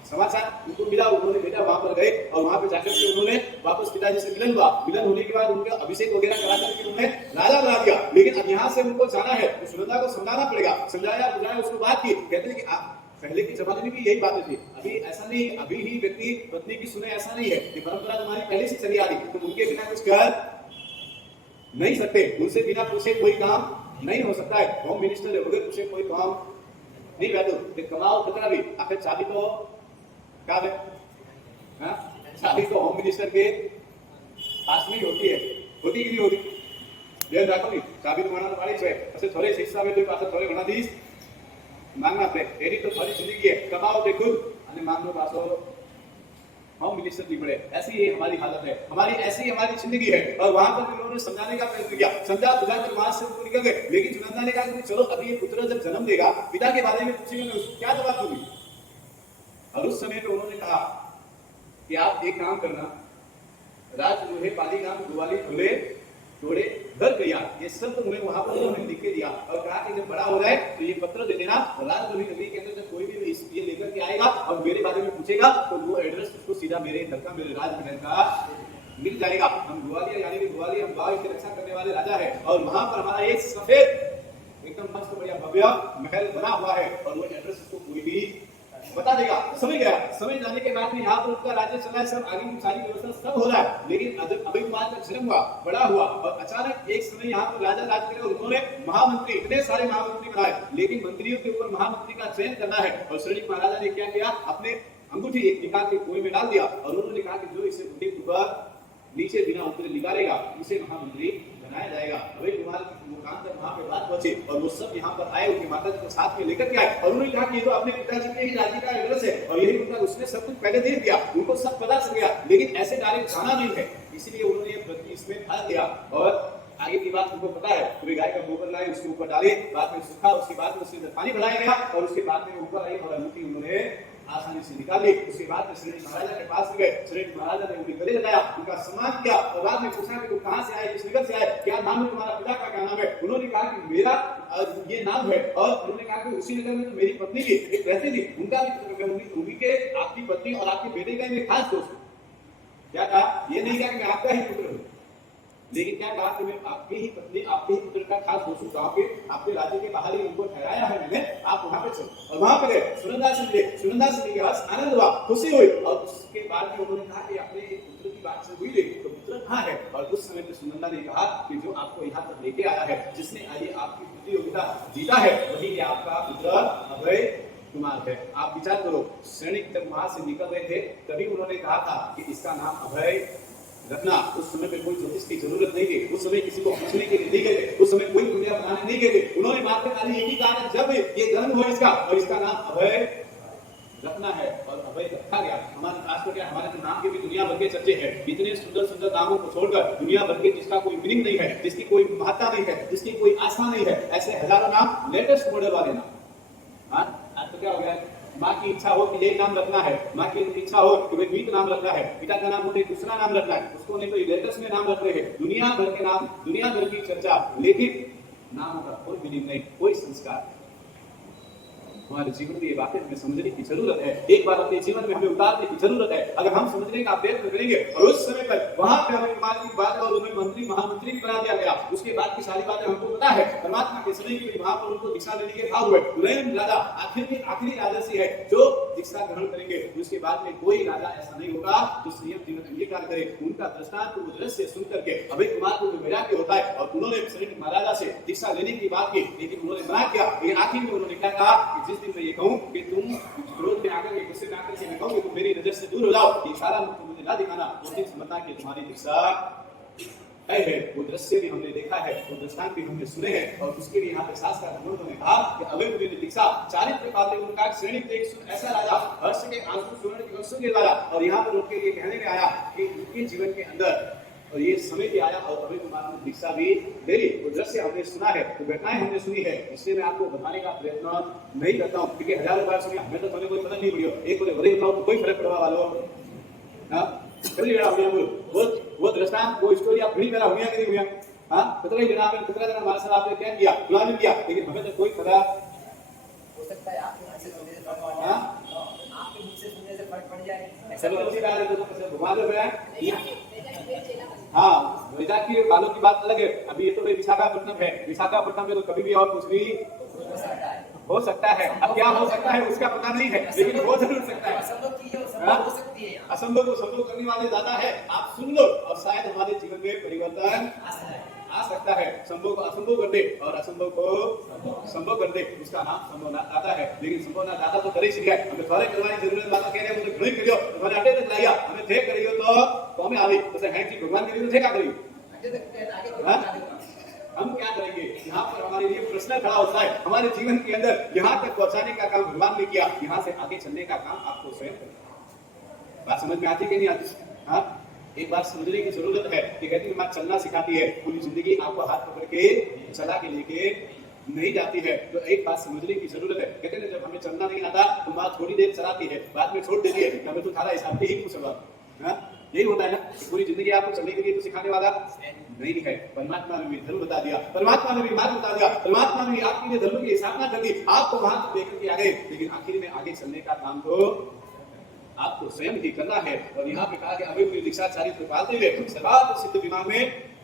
समाचार उनको मिला, उन्होंने भेजा, वहां पर गए और वहां पे जाकर के उन्होंने वापस पिताजी से मिलन हुआ। मिलन होने के बाद उनका अभिषेक वगैरह करा करके उन्होंने राजा बना दिया। लेकिन अब यहाँ से उनको जाना है तो सुनंदा को समझाना पड़ेगा। समझाया बुझाया, उसको बात की। कहते हैं कि पहले के जमाने में भी यही बातें थी, अभी ऐसा नहीं, अभी ही व्यक्ति पत्नी की सुने ऐसा नहीं है। ये परंपरा तुम्हारी पहले से चली आ रही, तो उनके बिना कुछ कर नहीं सकते, उनसे बिना पूछे कोई काम नहीं हो सकता है। होम मिनिस्टर है, बगैर पूछे कोई काम नहीं बैठो, कमाओ कितना भी, आखिर चाबी तो क्या है, चाबी तो होम मिनिस्टर के पास में होती है, होती कि नहीं होती? ध्यान रखो नहीं, चाबी तो माना वाली है, ऐसे थोड़े शिक्षा में तो पास थोड़े बना दी मांगना पे, तेरी तो थोड़ी जिंदगी है, कमाओ दे खुद અને मांगो पासो होम मिनिस्टर भी बड़े। ऐसी ही हमारी हालत है, हमारी ऐसी हमारी जिंदगी है। और वहां पर उन्होंने समझाने का प्रयत्न किया, समझा बुझा कर वहां से उनको निकल गए। लेकिन सुनंदा ने कहा कि चलो अभी ये पुत्र जब जन्म देगा, पिता के बारे में पूछेंगे, मैं उसको क्या जवाब दूंगी? और उस समय पे उन्होंने कहा कि आप एक काम करना, राज लोहे पाली गांव दुआली खुले थोड़े घर गया, ये सब तो मैं वहां पर उन्होंने लिख के दिया और कहा कि जब बड़ा हो जाए तो ये पत्र दे देना। राज लोही नदी के अंदर जब कोई भी ये लेकर के आएगा और मेरे बारे में पूछेगा तो वो एड्रेस उसको सीधा मेरे घर का, मेरे राजमहल का मिल जाएगा। हम ग्वालियर यानी कि ग्वालियर हम गांव की रक्षा करने वाले राजा है और वहां पर हमारा एक सफेद एकदम मस्त बढ़िया भव्य महल बना हुआ है और वो एड्रेस उसको कोई भी बता देगा। समझ गया, समझ जाने के बाद में यहाँ पर उसका राज्य चला है, सब आगे की सारी व्यवस्था सब हो रहा है। लेकिन अभी कुमार का जन्म हुआ, बड़ा हुआ और अचानक एक समय यहाँ पर राजा राज करे और उन्होंने महामंत्री, इतने सारे महामंत्री बनाए, लेकिन मंत्रियों के ऊपर महामंत्री का चयन करना है। और श्रीनिक महाराजा ने क्या किया, अपने अंगूठी एक निकाल के कुएं में डाल दिया और उन्होंने कहा कि जो इसे बुढ़े ऊपर नीचे बिना उतरे निकालेगा उसे महामंत्री बनाया जाएगा। अभी कुमार मुकाम तक वहां पे बात पहुंची और वो सब यहाँ पर आए, उनके माता जी को साथ में लेकर के आए और उन्होंने कहा कि ये तो अपने पिताजी के ही राज्य का एड्रेस है और यही उनका, उसने सब कुछ पहले दे दिया, उनको सब पता चल गया, लेकिन ऐसे डायरेक्ट जाना नहीं है, इसीलिए उन्होंने ये प्रति इसमें डाल दिया। और आगे की बात उनको पता है, पूरी गाय का गोबर लाए, उसके ऊपर डाले, बाद में सूखा, उसके बाद में उसके पानी भराया गया और उसके बाद में ऊपर आई और अंगूठी उन्होंने आसानी से निकाल ली। उसके बाद में श्रीनिक महाराजा के पास गए, श्रीनिक महाराजा ने उनके गले लगाया, उनका सम्मान किया और बाद में पूछा कि तुम कहां से आए, किस नगर से आए, क्या नाम है तुम्हारा, पिता का क्या नाम है? उन्होंने कहा कि मेरा ये नाम है और उन्होंने कहा कि उसी नगर में तो मेरी पत्नी भी एक रहती थी, उनका भी उन्हीं के, आपकी पत्नी और आपके बेटे का मेरे खास दोस्त। क्या कहा? ये नहीं कहा कि मैं आपका ही पुत्र हूं, लेकिन क्या कहा कि मैं आपकी ही पत्नी, आपके ही पुत्र का खास दोस्त हूं, कहां पे? आपके राज्य के बाहर ही उनको ठहराया है मैंने, आप वहां पे चलो। और वहां पे गए, सुनंदा से मिले, सुनंदा से मिलके बस आनंद हुआ, खुशी हुई और उसके बाद में उन्होंने कहा कि अपने पुत्र की बात से हुई ले तो पुत्र कहां है? और उस समय पे सुनंदा ने कहा कि जो आपको यहाँ पर लेके आया है, जिसने आइए आपकी प्रतियोगिता जीता है, वही आपका पुत्र अभय कुमार है। आप विचार करो, सैनिक जब वहां से निकल रहे थे तभी उन्होंने कहा था कि इसका नाम अभय रखना। उस समय पे कोई ज्योतिष की जरूरत नहीं थी, उस समय किसी को पूछने के लिए नहीं गए थे, उस समय कोई दुनिया बनाने नहीं गए थे। उन्होंने बात में खाली यही कहा जब ये जन्म हुआ इसका और इसका नाम अभय रखना है और अभय रखा गया। हमारे राष्ट्र क्या, हमारे तो नाम के भी दुनिया भर के चर्चे हैं, इतने सुंदर सुंदर नामों को छोड़कर दुनिया भर के जिसका कोई मीनिंग नहीं है, जिसकी कोई महत्ता नहीं है, जिसकी कोई आस्था नहीं है, ऐसे हजारों नाम, लेटेस्ट मॉडल वाले नाम। हाँ, आज तो क्या हो गया, माँ की इच्छा हो कि एक नाम रखना है, माँ की इच्छा हो कि द्वीप नाम रखना है, पिता का नाम हो तो दूसरा नाम रखना है, उसको नहीं तो लेटेस्ट में नाम रख रहे हैं, दुनिया भर के नाम, दुनिया भर की चर्चा, लेकिन नाम का कोई मीनिंग नहीं, कोई संस्कार। हमारे जीवन में ये बातें हमें समझने की जरूरत है, एक बार अपने जीवन में हमें उतारने की जरूरत है। अगर हम समझने का प्रयत्न करेंगे और उस समय पर वहां पे हमें कुमार की बात और उन्हें मंत्री महामंत्री भी बना दिया गया, उसके बाद की सारी बातें हमको पता है। परमात्मा के समय की वहां पर उनको दीक्षा लेने के भाव हुए, उन्हें राजा आखिरी राजसी है जो दीक्षा ग्रहण करेंगे, उसके बाद में कोई राजा ऐसा नहीं होगा जो संयम जीवन अंगीकार करे। उनका दृष्टांत को दृश्य सुन करके अभय कुमार को जो वैराग्य होता है और उन्होंने श्रीनिक महाराजा से दीक्षा लेने की बात की, लेकिन उन्होंने मना किया। लेकिन आखिर में उन्होंने क्या कहा कि जिस दिन मैं ये कहूं कि तुम क्रोध में आकर के, गुस्से में आकर के मैं कहूं कि तुम मेरी नजर से दूर हो जाओ, ये सारा मुझे मुझे ना दिखाना, उस दिन समझना कि तुम्हारी दीक्षा है। वो दृश्य भी हमने देखा है, वो दृष्टांत भी हमने सुने हैं और उसके लिए यहाँ पे शास्त्र ने कहा कि अभय मुझे दीक्षा चारित्र पाते उनका श्रेणी एक ऐसा राजा हर्ष के आंसू सुनने की वस्तु के द्वारा, और यहाँ पर उनके लिए कहने में आया कि उनके जीवन के अंदर और ये समय भी आया और अभय कुमार ने दीक्षा भी ले ली। वो दृश्य हमने सुना है, तो घटनाएं हमने सुनी है, इसलिए मैं आपको बताने का प्रयत्न नहीं करता हूँ, क्योंकि हजारों बार सुनिए, हमें तो कोई पता नहीं पड़ी हो, एक बोले बताओ तो कोई फर्क पड़वा वालों, कभी जरा हुआ बोल वो दृष्टांत वो स्टोरी आप घड़ी मेरा हुआ कि नहीं हुआ? हाँ कितना जना आपने कितना जना मास्टर आपने क्या किया प्लान किया लेकिन हमें तो कोई पता हो सकता है आपके मुंह से सुनने से फर्क पड़ जाए। हाँ आपके मुंह से सुनने से फर्क पड़ जाए। ऐसा लोग उसी बात है तो घुमा दो फिर हाँ वैजाग की बालों की बात अलग है। अभी ये तो भाई विशाखापट्टनम है, विशाखापट्टनम में तो कभी भी और कुछ भी हो सकता है। अब क्या हो सकता है उसका पता नहीं है लेकिन हो जरूर सकता है। असंभव चीजें असंभव हो सकती है यहाँ। असंभव को संभव करने वाले दाता है। आप सुन लो और शायद हमारे जीवन में परिवर्तन आ सकता है। संभव को असंभव कर दे और असंभव को संभव कर दे, उसका नाम संभवना दाता है। लेकिन संभवना दाता तो करे सीखा है। हमें थोड़े करवानी जरूरत बात कह रहे हैं मुझे घणी करियो तुम्हारे अड्डे तक लाया हमें थे करियो तो हमें आवी तो है कि भगवान के लिए थे क्या करियो हम क्या करेंगे? यहाँ पर हमारे लिए प्रश्न खड़ा होता है। हमारे जीवन के अंदर यहाँ तक पहुंचाने का काम भगवान ने किया, यहाँ से आगे चलने का काम आपको स्वयं करना। बात समझ में आती कि नहीं आती? हाँ एक बात समझने की जरूरत है कि कहती है माँ चलना सिखाती है, पूरी जिंदगी आपको हाथ पकड़ के चला के लेके नहीं जाती है। तो एक बात समझने की जरूरत है। कहते हैं जब हमें चलना नहीं आता तो माँ थोड़ी देर चलाती है, बाद में छोड़ देती है, हमें तो थारा हिसाब से ही कुछ होगा। यही होता है ना, पूरी जिंदगी आपको चलने के लिए तो सिखाने वाला नहीं है। परमात्मा ने भी धर्म बता दिया, परमात्मा ने भी मार्ग बता दिया, परमात्मा ने भी आपके लिए धर्म की स्थापना कर दी। आप तो वहां तक लेकर के आ गए, लेकिन आखिर में आगे चलने का काम तो आपको स्वयं ही करना है। और यहाँ पे कहा गया अभी दीक्षा चारित्र पालते हुए सर्वार्थ सिद्ध विमान में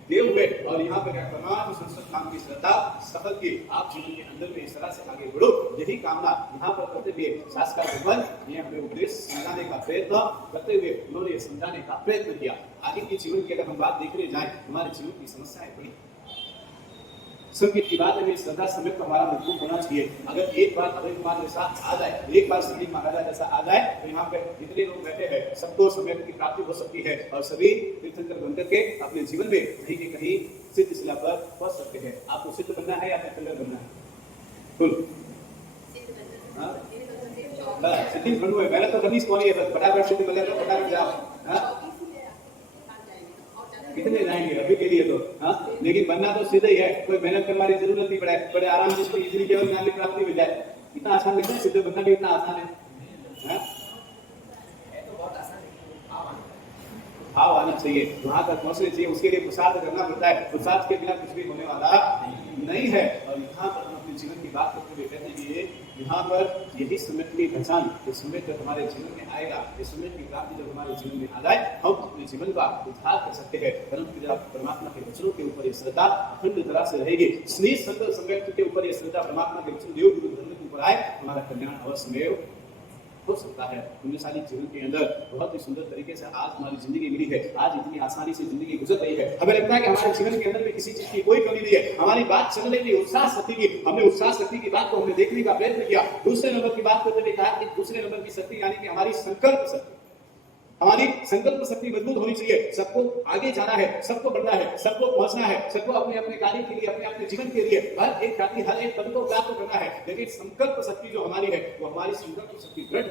देव हुए। और यहाँ पर परमात्मा संस्कृत नाम की श्रद्धा सफल की आप जीवन के अंदर में इस तरह से आगे बढ़ो, यही कामना यहाँ पर करते हुए शास्त्र भगवान ये हमें उपदेश समझाने का प्रयत्न करते हुए उन्होंने समझाने का प्रयत्न किया। आगे के जीवन की अगर हम बात देखने जाए, हमारे जीवन की समस्याएं बड़ी संगीत की बात है। श्रद्धा समय पर हमारा मजबूत होना चाहिए। अगर एक बार अभय कुमार जैसा आ जाए, एक बार श्री महाराजा जैसा आ जाए तो यहाँ पे जितने लोग बैठे हैं सबको समय की प्राप्ति हो सकती है और सभी तीर्थंकर बनकर के अपने जीवन में कहीं के कहीं सिद्ध शिला पर पहुंच सकते हैं। आपको सिद्ध बनना है या तीर्थंकर बनना है? सिद्धि बनू है, मेहनत तो करनी पड़ी है, बस फटाफट सिद्ध बन जाओ, फटाफट जाओ। कितने जाएंगे अभी के लिए तो हाँ, लेकिन बनना तो सीधा ही है। कोई मेहनत करने की जरूरत नहीं पड़े, बड़े आराम से इसको इजीली केवल ज्ञान की प्राप्ति मिल जाए। इतना आसान लगता है सिद्ध बनना भी, इतना आसान है। तो बहुत आसान है। भाव आना चाहिए, वहां तक पहुंचने चाहिए, उसके लिए पुरुषार्थ करना पड़ता है। पुरुषार्थ के बिना कुछ भी होने वाला नहीं है। और यहाँ पर हम अपने जीवन की बात करते हुए कहते हैं यहाँ पर यही समय की पहचान, इस समय जब हमारे जीवन में आएगा, इस समय की प्राप्ति जब हमारे जीवन में आ जाए, हम अपने जीवन का उद्धार कर सकते हैं। परंतु जब परमात्मा के वचनों के ऊपर ये श्रद्धा अखंड तरह से रहेगी, स्नेह संगत के ऊपर ये श्रद्धा परमात्मा के वचन देव गुरु धर्म के ऊपर आए, हमारा कल्याण अवश्य हो सकता है। पुण्यशाली जीवन के अंदर बहुत ही सुंदर तरीके से आज हमारी जिंदगी मिली है, आज इतनी आसानी से जिंदगी गुजर रही है। हमें लगता है कि हमारे जीवन के अंदर में किसी चीज की कोई कमी नहीं है। हमारी बात चलने की उत्साह शक्ति की, हमने उत्साह शक्ति की बात को हमने देखने का प्रयत्न किया। दूसरे नंबर की बात करते हुए कहा कि दूसरे नंबर की शक्ति यानी कि हमारी संकल्प शक्ति, हमारी संकल्प शक्ति मजबूत होनी चाहिए। सबको आगे जाना है, सबको बढ़ना है, सबको पहुंचना है, सबको अपने अपने कार्य के लिए, अपने अपने जीवन के लिए हर एक जाति हर एक पद को प्राप्त करना है। लेकिन संकल्प शक्ति जो हमारी है वो हमारी संकल्प शक्ति दृढ़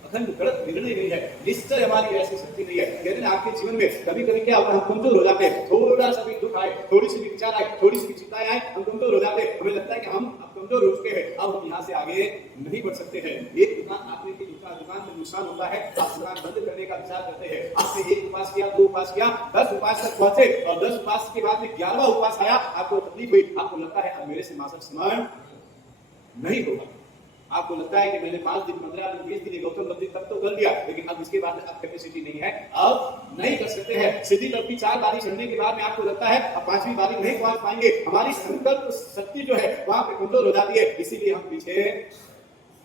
अखंड गलत निर्णय नहीं है, निश्चय हमारी ऐसी शक्ति नहीं है। लेकिन आपके जीवन में कभी कभी क्या होता है, हम कमजोर हो जाते हैं। थोड़ा सा भी दुख आए, थोड़ी सी भी विचार आए, थोड़ी सी भी चिंताएं आए, हम कमजोर हो जाते हैं। हमें लगता है कि हम अब कमजोर हो चुके हैं, अब हम यहाँ से आगे नहीं बढ़ सकते हैं। एक दुकान आपने की दुकान में नुकसान होता है, आप दुकान बंद करने का विचार करते हैं। आपने एक उपास किया, 2 उपास किया, 10 उपास तक पहुंचे और 10 उपास के बाद में 11वां उपास आया, आपको तकलीफ हुई, आपको लगता है अब मेरे से मासिक स्मरण नहीं होगा। आपको लगता है कि मैंने 5 दिन 15 दिन 20 दिन गौतम बुद्ध तक तो कर लिया, लेकिन अब इसके बाद अब कैपेसिटी नहीं है, अब नहीं कर सकते हैं। सिद्धि तक की 4 बारी चढ़ने के बाद में आपको लगता है अब 5वीं बारी नहीं पहुंच पाएंगे। हमारी संकल्प शक्ति जो है वहां पे कमजोर हो जाती है, इसीलिए हम पीछे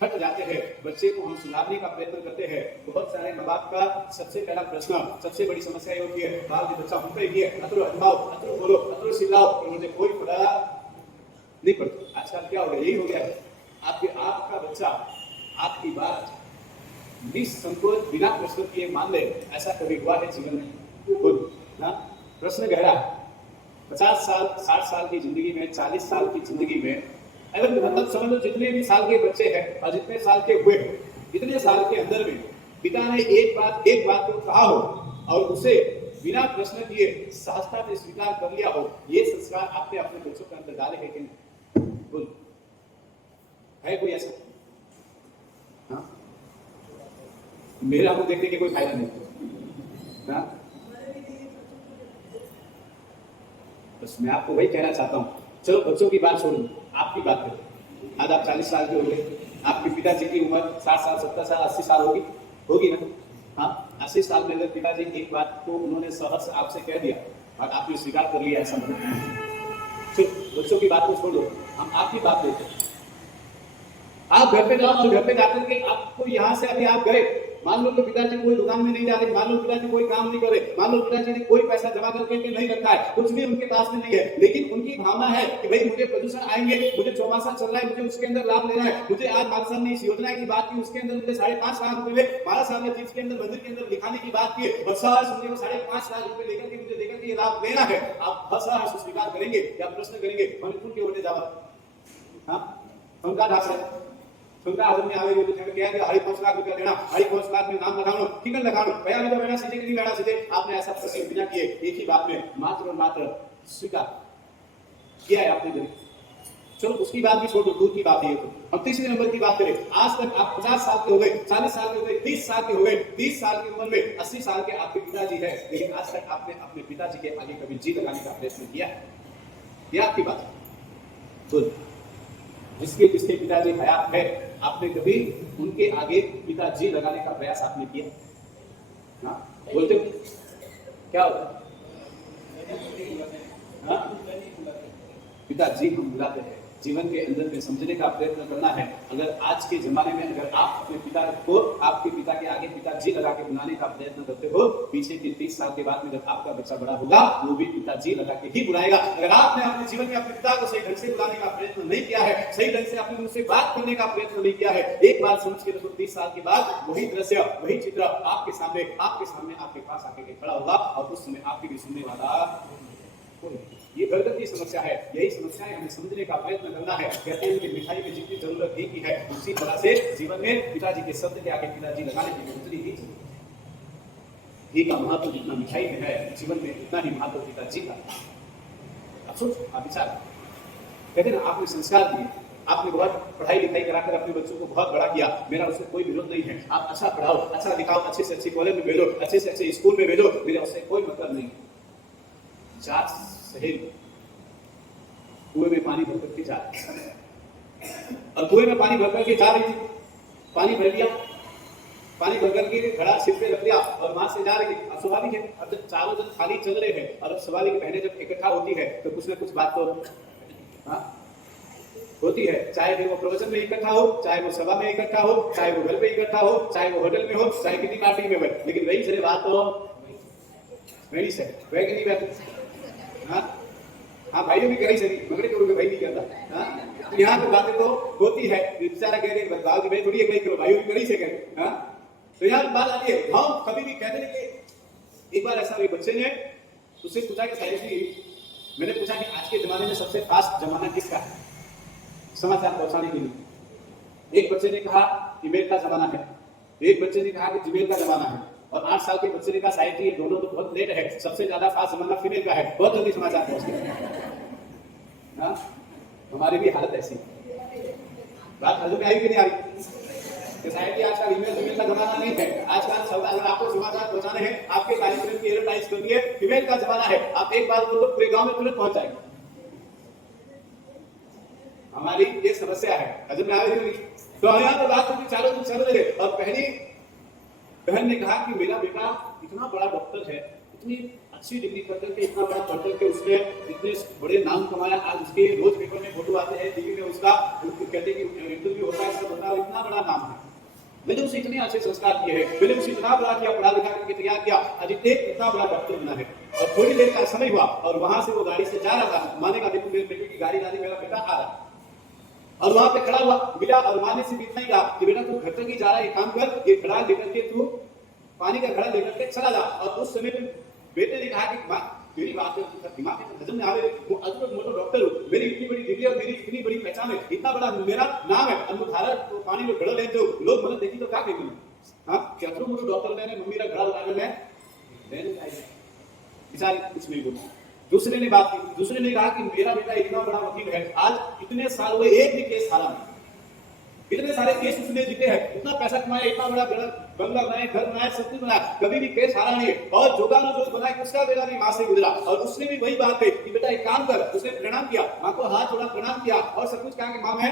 हट जाते हैं। बच्चे को हम सुधारने का प्रयत्न करते हैं। बहुत सारे माँ बाप का सबसे पहला प्रश्न, सबसे बड़ी समस्या ये होती है, बाल के बच्चा हम पे भी है, अतरो अजमाओ, अतरो बोलो, अतरो सिलाओ, उन्होंने कोई पढ़ा नहीं पड़ता। आजकल क्या हो गया, यही हो गया है। आपका बच्चा आपकी बात निसंकोच बिना प्रश्न किए मान ले, ऐसा कभी हुआ है जीवन में? खुद ना प्रश्न गहरा 50 साल 60 साल की जिंदगी में, 40 साल की जिंदगी में, अगर मतलब समझ लो जितने भी साल के बच्चे हैं और जितने साल के हुए हो, इतने साल के अंदर में पिता ने एक बात को कहा हो और उसे बिना प्रश्न किए सहजता से स्वीकार कर लिया हो, ये संस्कार आपने अपने बच्चों के अंदर डाले हैं कि नहीं? है कोई ऐसा? हाँ, मेरा आपको देखने के कोई फायदा नहीं। बस मैं आपको वही कहना चाहता हूँ। चलो बच्चों की बात छोड़ो, आपकी बात करें। आज आप 40 साल के हो गए, आपके पिताजी की उम्र 60 साल, 70 साल, 80 साल होगी ना? हाँ, 80 साल में अगर पिताजी एक बात को उन्होंने सहज आपसे कह दिया और आपने स्वीकार कर लिया, ऐसा मतलब चलो बच्चों की बात को छोड़ दो, हम आपकी बात लेते हैं। आप घर पे जाओ और घर पे जाकर के आपको यहाँ से अभी आप गए, मान लो कि पिताजी कोई दुकान में नहीं जाते, मान लो पिताजी कोई काम नहीं करे, मान लो पिताजी ने कोई पैसा जमा करके नहीं रखा है, कुछ भी उनके पास में नहीं है, लेकिन उनकी भावना है कि भाई मुझे प्रदूषण आएंगे, मुझे चौमासा चल रहा है, मुझे उसके अंदर लाभ लेना है, मुझे आज हमारे सामने इस योजना की बात की, उसके अंदर मुझे 5.5 लाख रुपए में हमारा सामने चीज के अंदर मंदिर के अंदर लिखाने की बात की और सहर्ष मुझे वो 5.5 लाख रुपए लेकर के मुझे देकर के ये लाभ लेना है, आप सहर्ष स्वीकार करेंगे या प्रश्न करेंगे मणिपुर के होने जावा? हाँ, उनका दास है उनका आदमी में आवे तो क्या है हरी 5 लाख रुपया देना, हरी 5 लाख में नाम लगानो, टिकट लगानो, भैया भी तो बैठा सीधे नहीं बैठा सीधे, आपने ऐसा प्रश्न बिना किए एक ही बात में मात्र और मात्र स्वीकार किया है आपने जरूर। चलो उसकी बात भी छोड़ दो, दूर की बात है ये तो। हम तीसरे नंबर की बात करें, आज तक आप 50 साल के हो गए, 40 साल के हो गए, 30 साल के हो गए, 30 साल की उम्र में 80 साल के आपके पिताजी है, लेकिन आज तक आपने अपने पिताजी के आगे कभी जी लगाने का प्रयत्न किया है? ये आपकी बात है। तो जिसके जिसके पिताजी हयात है, आपने कभी उनके आगे पिताजी लगाने का प्रयास आपने किया? हाँ, बोलते हो क्या होता? हाँ? पिताजी हम बुलाते हैं, जीवन के अंदर में समझने का प्रयत्न करना है। अगर आज के जमाने में अगर आप अपने पिता को आपके पिता के आगे पिताजी लगा के बुलाने का प्रयत्न करते हो, पीछे के 30 साल के बाद में जब आपका बच्चा बड़ा होगा वो भी पिताजी लगा के ही बुलाएगा। अगर आपने अपने जीवन में अपने पिता को सही ढंग से बुलाने का प्रयत्न नहीं किया है, सही ढंग से अपने उनसे बात करने का प्रयत्न नहीं किया है, एक बार समझ के रखो 30 साल के बाद वही दृश्य वही चित्र आपके सामने आपके पास आके खड़ा होगा और उस समय आपकी भी सुनने वाला ये घरगत की समस्या है। यही समस्याएं हमें समझने का प्रयत्न करना है। कहते हैं कि मिठाई में जितनी जरूरत घी की है, उसी तरह से जीवन में पिताजी के शब्द के आगे पिताजी लगाने की उतनी ही जरूरत है। घी का महत्व जितना मिठाई में है, जीवन में उतना ही महत्व पिताजी का। अब सोच, आप विचार, कहते ना आपने संस्कार दिए, आपने बहुत पढ़ाई लिखाई कराकर अपने बच्चों को बहुत बड़ा किया, मेरा उससे कोई विरोध नहीं है। आप अच्छा पढ़ाओ, अच्छा दिखाओ, अच्छे से अच्छे कॉलेज में भेजो, अच्छे से अच्छे स्कूल में भेजो, मेरा उससे कोई मतलब नहीं। 4 सहेली कुएं में पानी भर करके जा रही, और कुएं में पानी भर करके जा रही थी, पानी भर लिया, पानी भर करके घड़ा सिर पे रख लिया और वहां से जा रही थी। अब स्वाभाविक है, अब जब चारों जन खाली चल रहे हैं और अब स्वाभाविक बहनें जब इकट्ठा होती है तो कुछ ना कुछ बात तो होती है, चाहे फिर वो प्रवचन में इकट्ठा हो, चाहे वो सभा में इकट्ठा हो, चाहे वो घर पे इकट्ठा हो, चाहे वो होटल में हो, चाहे किसी पार्टी में हो, लेकिन वही सारी बात तो वही से वह नहीं बैठे। हाँ भाइयों भी करी सही, मगड़े करोगे भाई नहीं करता। हाँ, तो यहाँ पे बातें तो होती है, बेचारा कह रहे बताओ कि भाई थोड़ी एक करो, भाइयों भी करी से करें। हाँ, तो यहाँ बात आती है, हम कभी भी कहते हैं कि एक बार ऐसा एक बच्चे ने उससे पूछा कि साहिब जी, मैंने पूछा कि आज के जमाने में सबसे फास्ट जमाना किसका है समाचार पहुंचाने के लिए? एक बच्चे ने कहा ईमेल का जमाना है, एक बच्चे ने कहा कि जीमेल का जमाना है, और 8 साल के बच्चे ने कहा साहिब जी ये दोनों तो बहुत लेट है, सबसे ज्यादा फास्ट जमाना फीमेल का है, बहुत जल्दी समाचार पहुंच गया। हमारी भी हालत ऐसी, बात समझ में आई कि नहीं आ रही? साहिब जी आजकल ईमेल का जमाना नहीं है, आजकल अगर आपको समाचार पहुंचाने हैं, आपके कार्यक्रम की एडवर्टाइज करनी है, फीमेल का जमाना है, आप एक बार बोलो पूरे गांव में तुरंत पहुंच जाएंगे। हमारी ये समस्या है, समझ में आ रही है? तो यहाँ पर बात होगी चारों दिन चल रहे, और पहली बहन ने कहा कि मेरा बेटा इतना बड़ा डॉक्टर है, इतनी अच्छी डिग्री करके इतना बड़ा पढ़ करके उसने इतने बड़े नाम कमाया, आज उसके रोज पेपर में फोटो आते हैं, टीवी में उसका कहते हैं कि इंटरव्यू होता है, सब होता है, इतना बड़ा नाम है। मैंने उसे इतने अच्छे संस्कार किए हैं, मैंने उसे इतना बड़ा किया, पढ़ा लिखा करके तैयार किया, आज इतना बड़ा डॉक्टर बना है। और थोड़ी देर का समय हुआ और वहां से वो गाड़ी से जा रहा था, माने का देखो मेरे बेटे की गाड़ी लाने मेरा बेटा आ रहा, और वहां पे खड़ा हुआ मिला, और माने से इतना ही कहा कि बेटा तू घर तक ही जा रहा है, एक काम कर, ये घड़ा लेकर के तू पानी का घड़ा लेकर के चला जा। और उस समय बेटे ने कहा कि मां मेरी बात दिमाग में हजम में आ रही, वो अद्भुत मोटो डॉक्टर हूं, मेरी इतनी बड़ी डिग्री और मेरी इतनी बड़ी पहचान है, इतना बड़ा मेरा नाम है, और धारा तो पानी में घड़ा ले दो, लोग मतलब देखी तो क्या कहेंगे? हाँ, क्या तो मोटो डॉक्टर ने मम्मी का घड़ा उठाने में बेचारे कुछ नहीं बोला। दूसरे ने बात की, दूसरे ने कहा कि मेरा बेटा इतना बड़ा वकील है, आज इतने साल हुए एक भी केस हारा नहीं, इतने सारे केस उसने जीते हैं, इतना पैसा कमाया, इतना बड़ा बंगला बनाए, घर बनाए, सब कुछ बनाया, कभी भी केस हारा नहीं। और जोगानो जो बनाए उसका बेटा भी माँ से गुजरा और उसने भी वही बात कही कि बेटा एक काम कर। उसने प्रणाम किया, माँ को हाथ जोड़ा, प्रणाम किया और सब कुछ कहा कि माँ मैं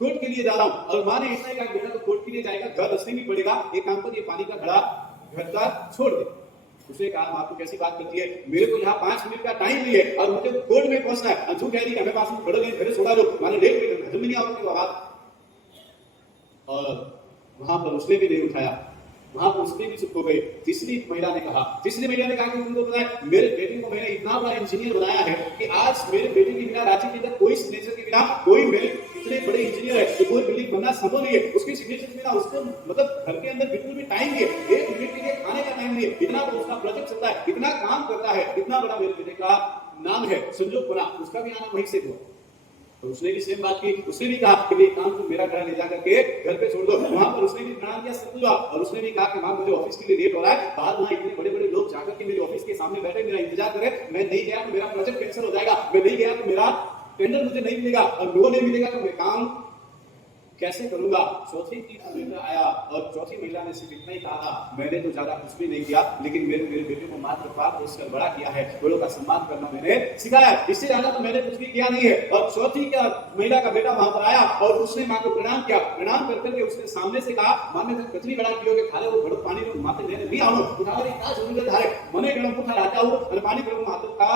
कोर्ट के लिए जा रहा हूँ। और माँ ने इतना ही कहा बेटा तो कोर्ट के लिए जाएगा, घर रस्ते भी पड़ेगा, एक काम कर ये पानी का घड़ा घर का छोड़ दे। उसने कहा माँ तो कैसी बात करती है, मेरे को यहाँ 5 मिनट का टाइम नहीं है और मुझे कोर्ट में पहुंचना है। तू कह रही है हमें पास में खड़े गए, घरे छोड़ा दो, माने लेट भी हजम नहीं आपकी बात। और वहां पर उसने भी नहीं उठाया, वहां पर उसने भी चुप हो गए। तीसरी महिला ने कहा कि उनको पता है मेरे बेटे को मैंने इतना बड़ा इंजीनियर बनाया है कि आज मेरे बेटे के बिना राज्य के अंदर कोई सिग्नेचर के बिना कोई मेरे इतने बड़े इंजीनियर है कि कोई बिल्डिंग बनना संभव नहीं है। उसकी सिग्नेचर के बिना उसको मतलब घर के अंदर बिल्कुल भी टाइम नहीं है, 1 मिनट के लिए खाने का टाइम नहीं है। इतना तो उसका प्रोजेक्ट चलता है, इतना काम करता है, इतना बड़ा मेरे बेटे का नाम है। संजोग बना उसका भी आना वहीं से हुआ। तो उसने भी सेम बात की, उसने भी कहा कि ये काम तुम मेरा घर ले जाकर के घर पे छोड़ दो। वहां पर उसने भी प्रणाम किया, सब कुछ। और उसने भी कहा कि मां मुझे ऑफिस के लिए लेट हो रहा है, बाहर वहां इतने बड़े बड़े लोग जाकर के मेरे ऑफिस के सामने बैठे मेरा इंतजार करे, मैं नहीं गया तो मेरा प्रोजेक्ट कैंसिल हो जाएगा, मैं नहीं गया तो मेरा टेंडर मुझे नहीं मिलेगा और वो नहीं मिलेगा तो मैं काम कैसे करूंगा। चौथी महिला आया और चौथी महिला ने सिर्फ इतना ही कहा मैंने तो ज्यादा कुछ भी नहीं किया, लेकिन मेरे बेटे को मात्र पाप उसका बड़ा किया है, बड़ों का सम्मान करना मैंने सिखाया, इससे ज्यादा तो मैंने कुछ भी किया नहीं है। और चौथी का महिला का बेटा वहां पर आया और उसने माँ को प्रणाम किया। प्रणाम करके उसने सामने से कहा माँ ने कचरी बड़ा किया खाले वो बड़ो पानी में माथे लेने नहीं आओ उठावे क्या जरूरत है, मने गरम पुठा रहता हूं और पानी गरम हाथों का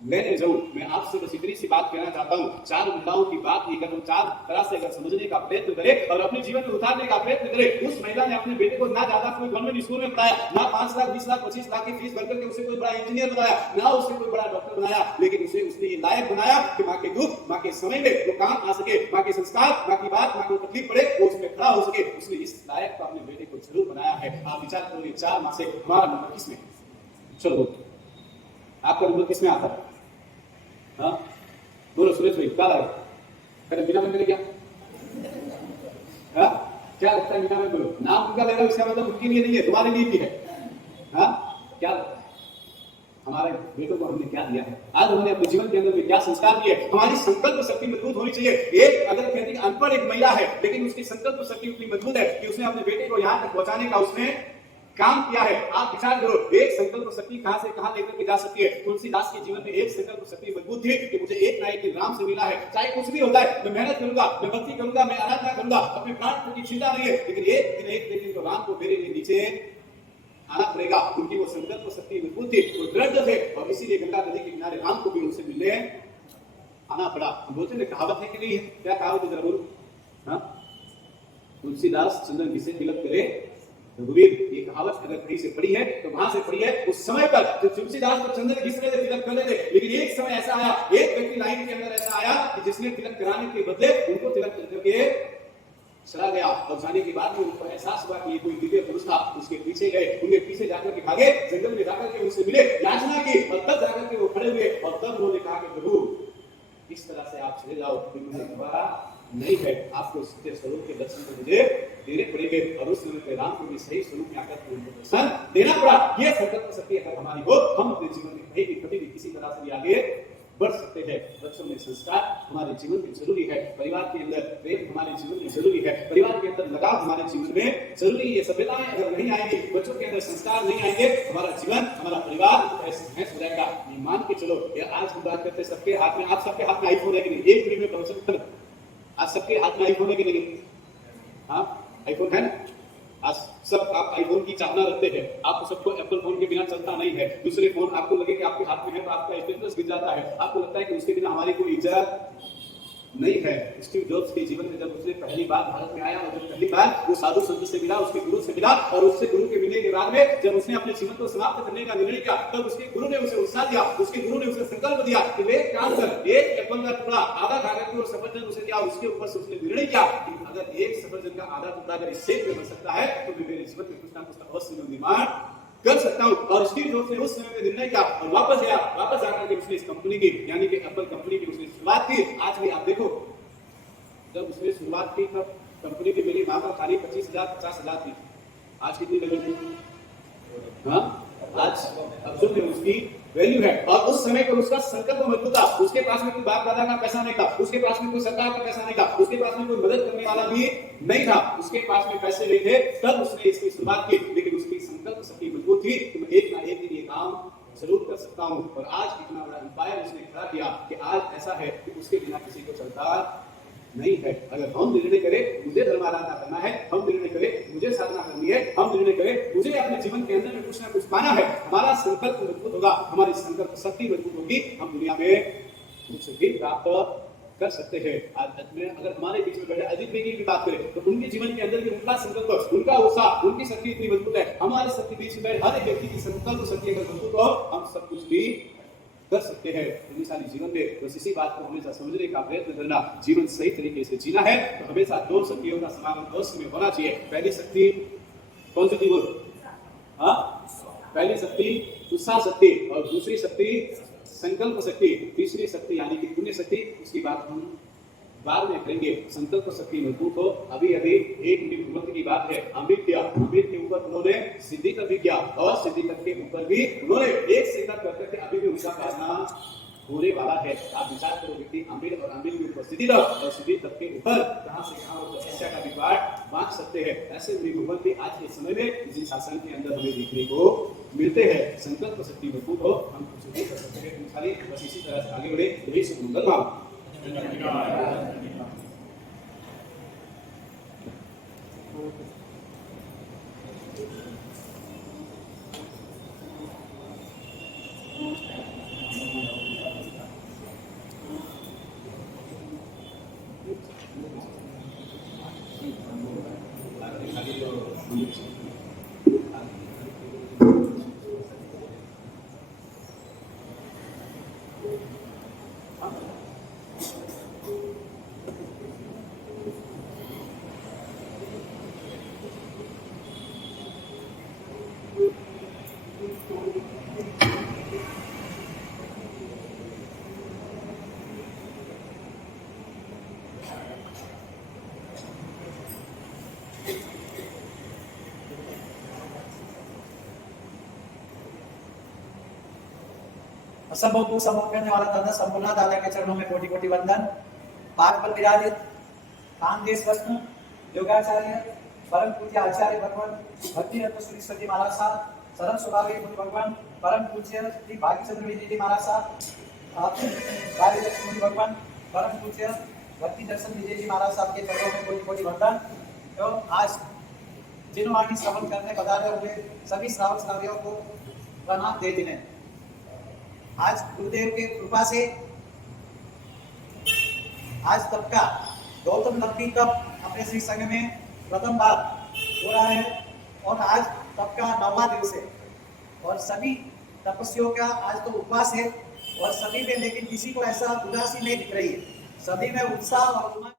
लेने जाऊं। मैं आपसे बस इतनी सी बात कहना चाहता हूं, 4 महिलाओं की बात ही अगर 4 तरह से अगर समझने का प्रयत्न करे और अपने जीवन में उतारने का प्रयत्न करे। उस महिला ने अपने बेटे को ना ज्यादा कोई गवर्नमेंट स्कूल में पढ़ाया, ना 5 लाख 20 लाख 25 लाख की फीस भरकर के उसे कोई बड़ा इंजीनियर बनाया, ना उसे कोई बड़ा डॉक्टर बनाया, लेकिन उसने ये लायक बनाया कि माँ के दुख माँ के समय में वो काम आ सके, माँ के संस्कार माँ की बात माँ को तकलीफ पड़े वो उसमें खड़ा हो सके। उसने इस लायक को अपने बेटे को जरूर बनाया है। आप विचार करो ये 4 माँ से हमारा नंबर किसमें, चलो आपका नंबर किसमें आता है? हाँ बोलो सुरेश भाई क्या लगा? अरे बिना में क्या हाँ क्या लगता है? बिना में बोलो, नाम उनका लेना इसका मतलब उनके लिए नहीं है, तुम्हारे लिए भी है। हाँ क्या लगता है? हमारे बेटों को हमने क्या दिया है? आज हमने अपने जीवन के अंदर में क्या संस्कार दिए? हमारी संकल्प शक्ति मजबूत होनी चाहिए। एक अगर कहते हैं अनपढ़ एक महिला है लेकिन उसकी संकल्प शक्ति उतनी मजबूत है कि उसने अपने बेटे को यहाँ तक पहुंचाने का उसने काम किया है। आप विचार करो एक संकल्प शक्ति कहां से कहां लेकर के जा सकती है। तुलसीदास के जीवन में एक संकल्प शक्ति मजबूत थी कि मुझे एक ना एक दिन राम से मिला है, चाहे कुछ भी होता है मैं मेहनत करूंगा, मैं भक्ति करूंगा, मैं आराधना करूंगा, अपने प्राण की चिंता नहीं है, लेकिन एक दिन तो राम को मेरे लिए नीचे आना पड़ेगा। उनकी वो संकल्प शक्ति मजबूत थी, वो दृढ़ थे और इसीलिए गंगा नदी के किनारे राम को भी उनसे मिलने आना पड़ा। बोलते हैं कहावत है कि नहीं है? क्या कहावत है जरा बोलो। हाँ तुलसीदास चंदन किसे तिलक करे रघुवीर, ये कहावत अगर कहीं से पड़ी है तो वहां से पड़ी है। उस समय पर तुलसीदास को चंदन किस तरह से तिलक कर रहे थे, लेकिन एक समय ऐसा आया, एक व्यक्ति लाइन के अंदर ऐसा आया कि जिसने तिलक कराने के बदले उनको तिलक करके चला गया और जाने के बाद में उनको एहसास हुआ कि ये कोई दिव्य पुरुष था। उसके पीछे गए, उनके पीछे जाकर के भागे, जंगल में जाकर के उनसे मिले, याचना की और तब जाकर के वो खड़े हुए और तब उन्होंने कहा कि प्रभु इस तरह से आप चले जाओ, मुझे दोबारा नहीं है, आपको सत्य स्वरूप के दर्शन को मुझे देने पड़ेंगे। और उस समय पे राम को भी सही स्वरूप में आकर के उनको दर्शन देना पड़ा। ये संकल्प शक्ति अगर हमारी हो, हम अपने जीवन में कभी भी किसी तरह से भी आगे बढ़ सकते हैं। बच्चों में संस्कार हमारे जीवन में जरूरी है, परिवार के अंदर प्रेम हमारे जीवन में जरूरी है, परिवार के अंदर लगाव हमारे जीवन में जरूरी है। सभ्यताएं अगर नहीं आएंगी, बच्चों के अंदर संस्कार नहीं आएंगे, हमारा जीवन हमारा परिवार ऐसे हो जाएगा। ये मान के चलो, आज हम बात करते सबके हाथ में, आप सबके हाथ में आईफोन है कि नहीं? एक मिनट में प्रवचन आज सबके हाथ में आईफोन है कि नहीं? हाँ आईफोन है ना? आज सब आप आईफोन की चाहना रखते हैं। आपको सबको एप्पल फोन के बिना चलता नहीं है। दूसरे फोन आपको लगे कि आपके हाथ में है तो आपका स्टेटस गिर जाता है, आपको लगता है कि उसके बिना हमारी कोई इज्जत नहीं है। स्टीव जॉब्स के जीवन में जब उसने पहली बार भारत में आया और जब पहली बार वो साधु संत से मिला, उसके गुरु से मिला और उससे गुरु के मिलने के बाद में जब उसने अपने जीवन को समाप्त करने का निर्णय किया, तब उसके गुरु ने उसे उत्साह दिया, उसके गुरु ने उसे संकल्प दिया कि वे काम कर, एक एप्पल का टुकड़ा आधा खाकर के और सफरजन उसे दिया। उसके ऊपर से उसने निर्णय किया कि अगर एक सफरजन का आधा टुकड़ा अगर इस शेप में बन सकता है तो मैं मेरे जीवन में कुछ ना कुछ अवश्य निर्माण कर सकता हूं। और स्टीव जॉब्स ने उस समय में निर्णय किया और वापस आया, वापस आकर के उसने इस कंपनी की यानी कि एप्पल कंपनी की उसने शुरुआत की। आज भी आप देखो, जब उसने शुरुआत की तब कंपनी की मेरी माँ का खाली 25,000 50,000 थी। आज कितनी लगी? हाँ आज अर्जुन ने उसकी वैल्यू है। और उस समय पर उसका संकल्प मजबूत था। उसके पास में कोई बाप दादा का पैसा नहीं था, उसके पास में कोई सरकार का पैसा नहीं था, उसके पास में कोई मदद करने वाला भी नहीं था, उसके पास में पैसे नहीं थे, तब उसने इसकी शुरुआत की। लेकिन उसकी संकल्प शक्ति मजबूत थी कि मैं एक ना एक दिन ये काम जरूर कर सकता हूं। और आज कितना बड़ा एम्पायर उसने खड़ा किया कि आज ऐसा है कि उसके बिना किसी को चलता नहीं है। अगर हम निर्णय करें मुझे धर्म आराधना करना है, हम निर्णय करें मुझे साधना करनी है, हम निर्णय करें मुझे अपने जीवन के अंदर में कुछ ना कुछ पाना है, हमारा संकल्प मजबूत होगा, हमारी संकल्प शक्ति मजबूत होगी, हम दुनिया में कुछ भी प्राप्त कर सकते हैं। आज में अगर हमारे बीच में बैठे अजीत बेगी की बात करें तो उनके जीवन के अंदर भी उनका संकल्प, उनका उत्साह, उनकी शक्ति इतनी मजबूत है। हमारे सबके बीच में हर एक व्यक्ति की संकल्प शक्ति अगर मजबूत हो, हम सब कुछ भी कर सकते हैं। इंसानी जीवन में बस इसी बात को हमेशा समझने का प्रयत्न करना, जीवन सही तरीके से जीना है तो हमेशा दो शक्तियों का समागम अवश्य में होना चाहिए। पहली शक्ति कौन सी थी बोलो? हाँ, पहली शक्ति उत्साह शक्ति और दूसरी शक्ति संकल्प शक्ति, तीसरी शक्ति यानी कि पुण्य शक्ति, उसकी बात हम बाद में करेंगे। संकल्प शक्ति मजबूत हो। अभी एक भगवंत की बात है, अमृत किया, अमृत के ऊपर उन्होंने सिद्धि तक भी किया और सिद्धि तक के ऊपर भी उन्होंने एक संकल्प करते थे, अभी भी उनका करना होने वाला है। आप विचार करो, व्यक्ति अमृत और अमृत के ऊपर सिद्धि तक और सिद्धि तक के ऊपर कहां से कहां वो तपस्या का विपाक बांट सकते हैं। ऐसे भगवंत भी आज के समय में इसी शासन के अंदर हमें देखने को मिलते हैं। संकल्प शक्ति मजबूत हो, हम कुछ भी कर सकते हैं। खाली बस इसी तरह से आगे बढ़े, यही शुभ मंगल भाव। असंभव को संभव करने वाला दादा संपूर्ण दादा के चरणों में कोटि कोटि वंदन। पाठ पर विराजित कामदेश वस्तु योगाचार्य परम पूज्य आचार्य भगवान भक्ति रत्न श्री सती महाराज साहब, सरल स्वभावी मुनि भगवान परम पूज्य श्री भाग्यचंद्र विजय जी महाराज साहब, कार्य लक्ष्मी भगवान परम पूज्य भक्ति दर्शन विजय जी महाराज साहब के चरणों में कोटि कोटि वंदन। एवं आज जिनवाणी श्रवण करने पधारे हुए सभी श्रावक श्रावियों को प्रणाम देते हैं। आज गुरुदेव के कृपा से आज तब का गौतम नदी तप अपने श्री संघ में प्रथम बार हो रहा है और आज तब का 9वां दिवस है और सभी तपस्वियों का आज तो उपवास है और सभी में, लेकिन किसी को ऐसा उदासी नहीं दिख रही है, सभी में उत्साह और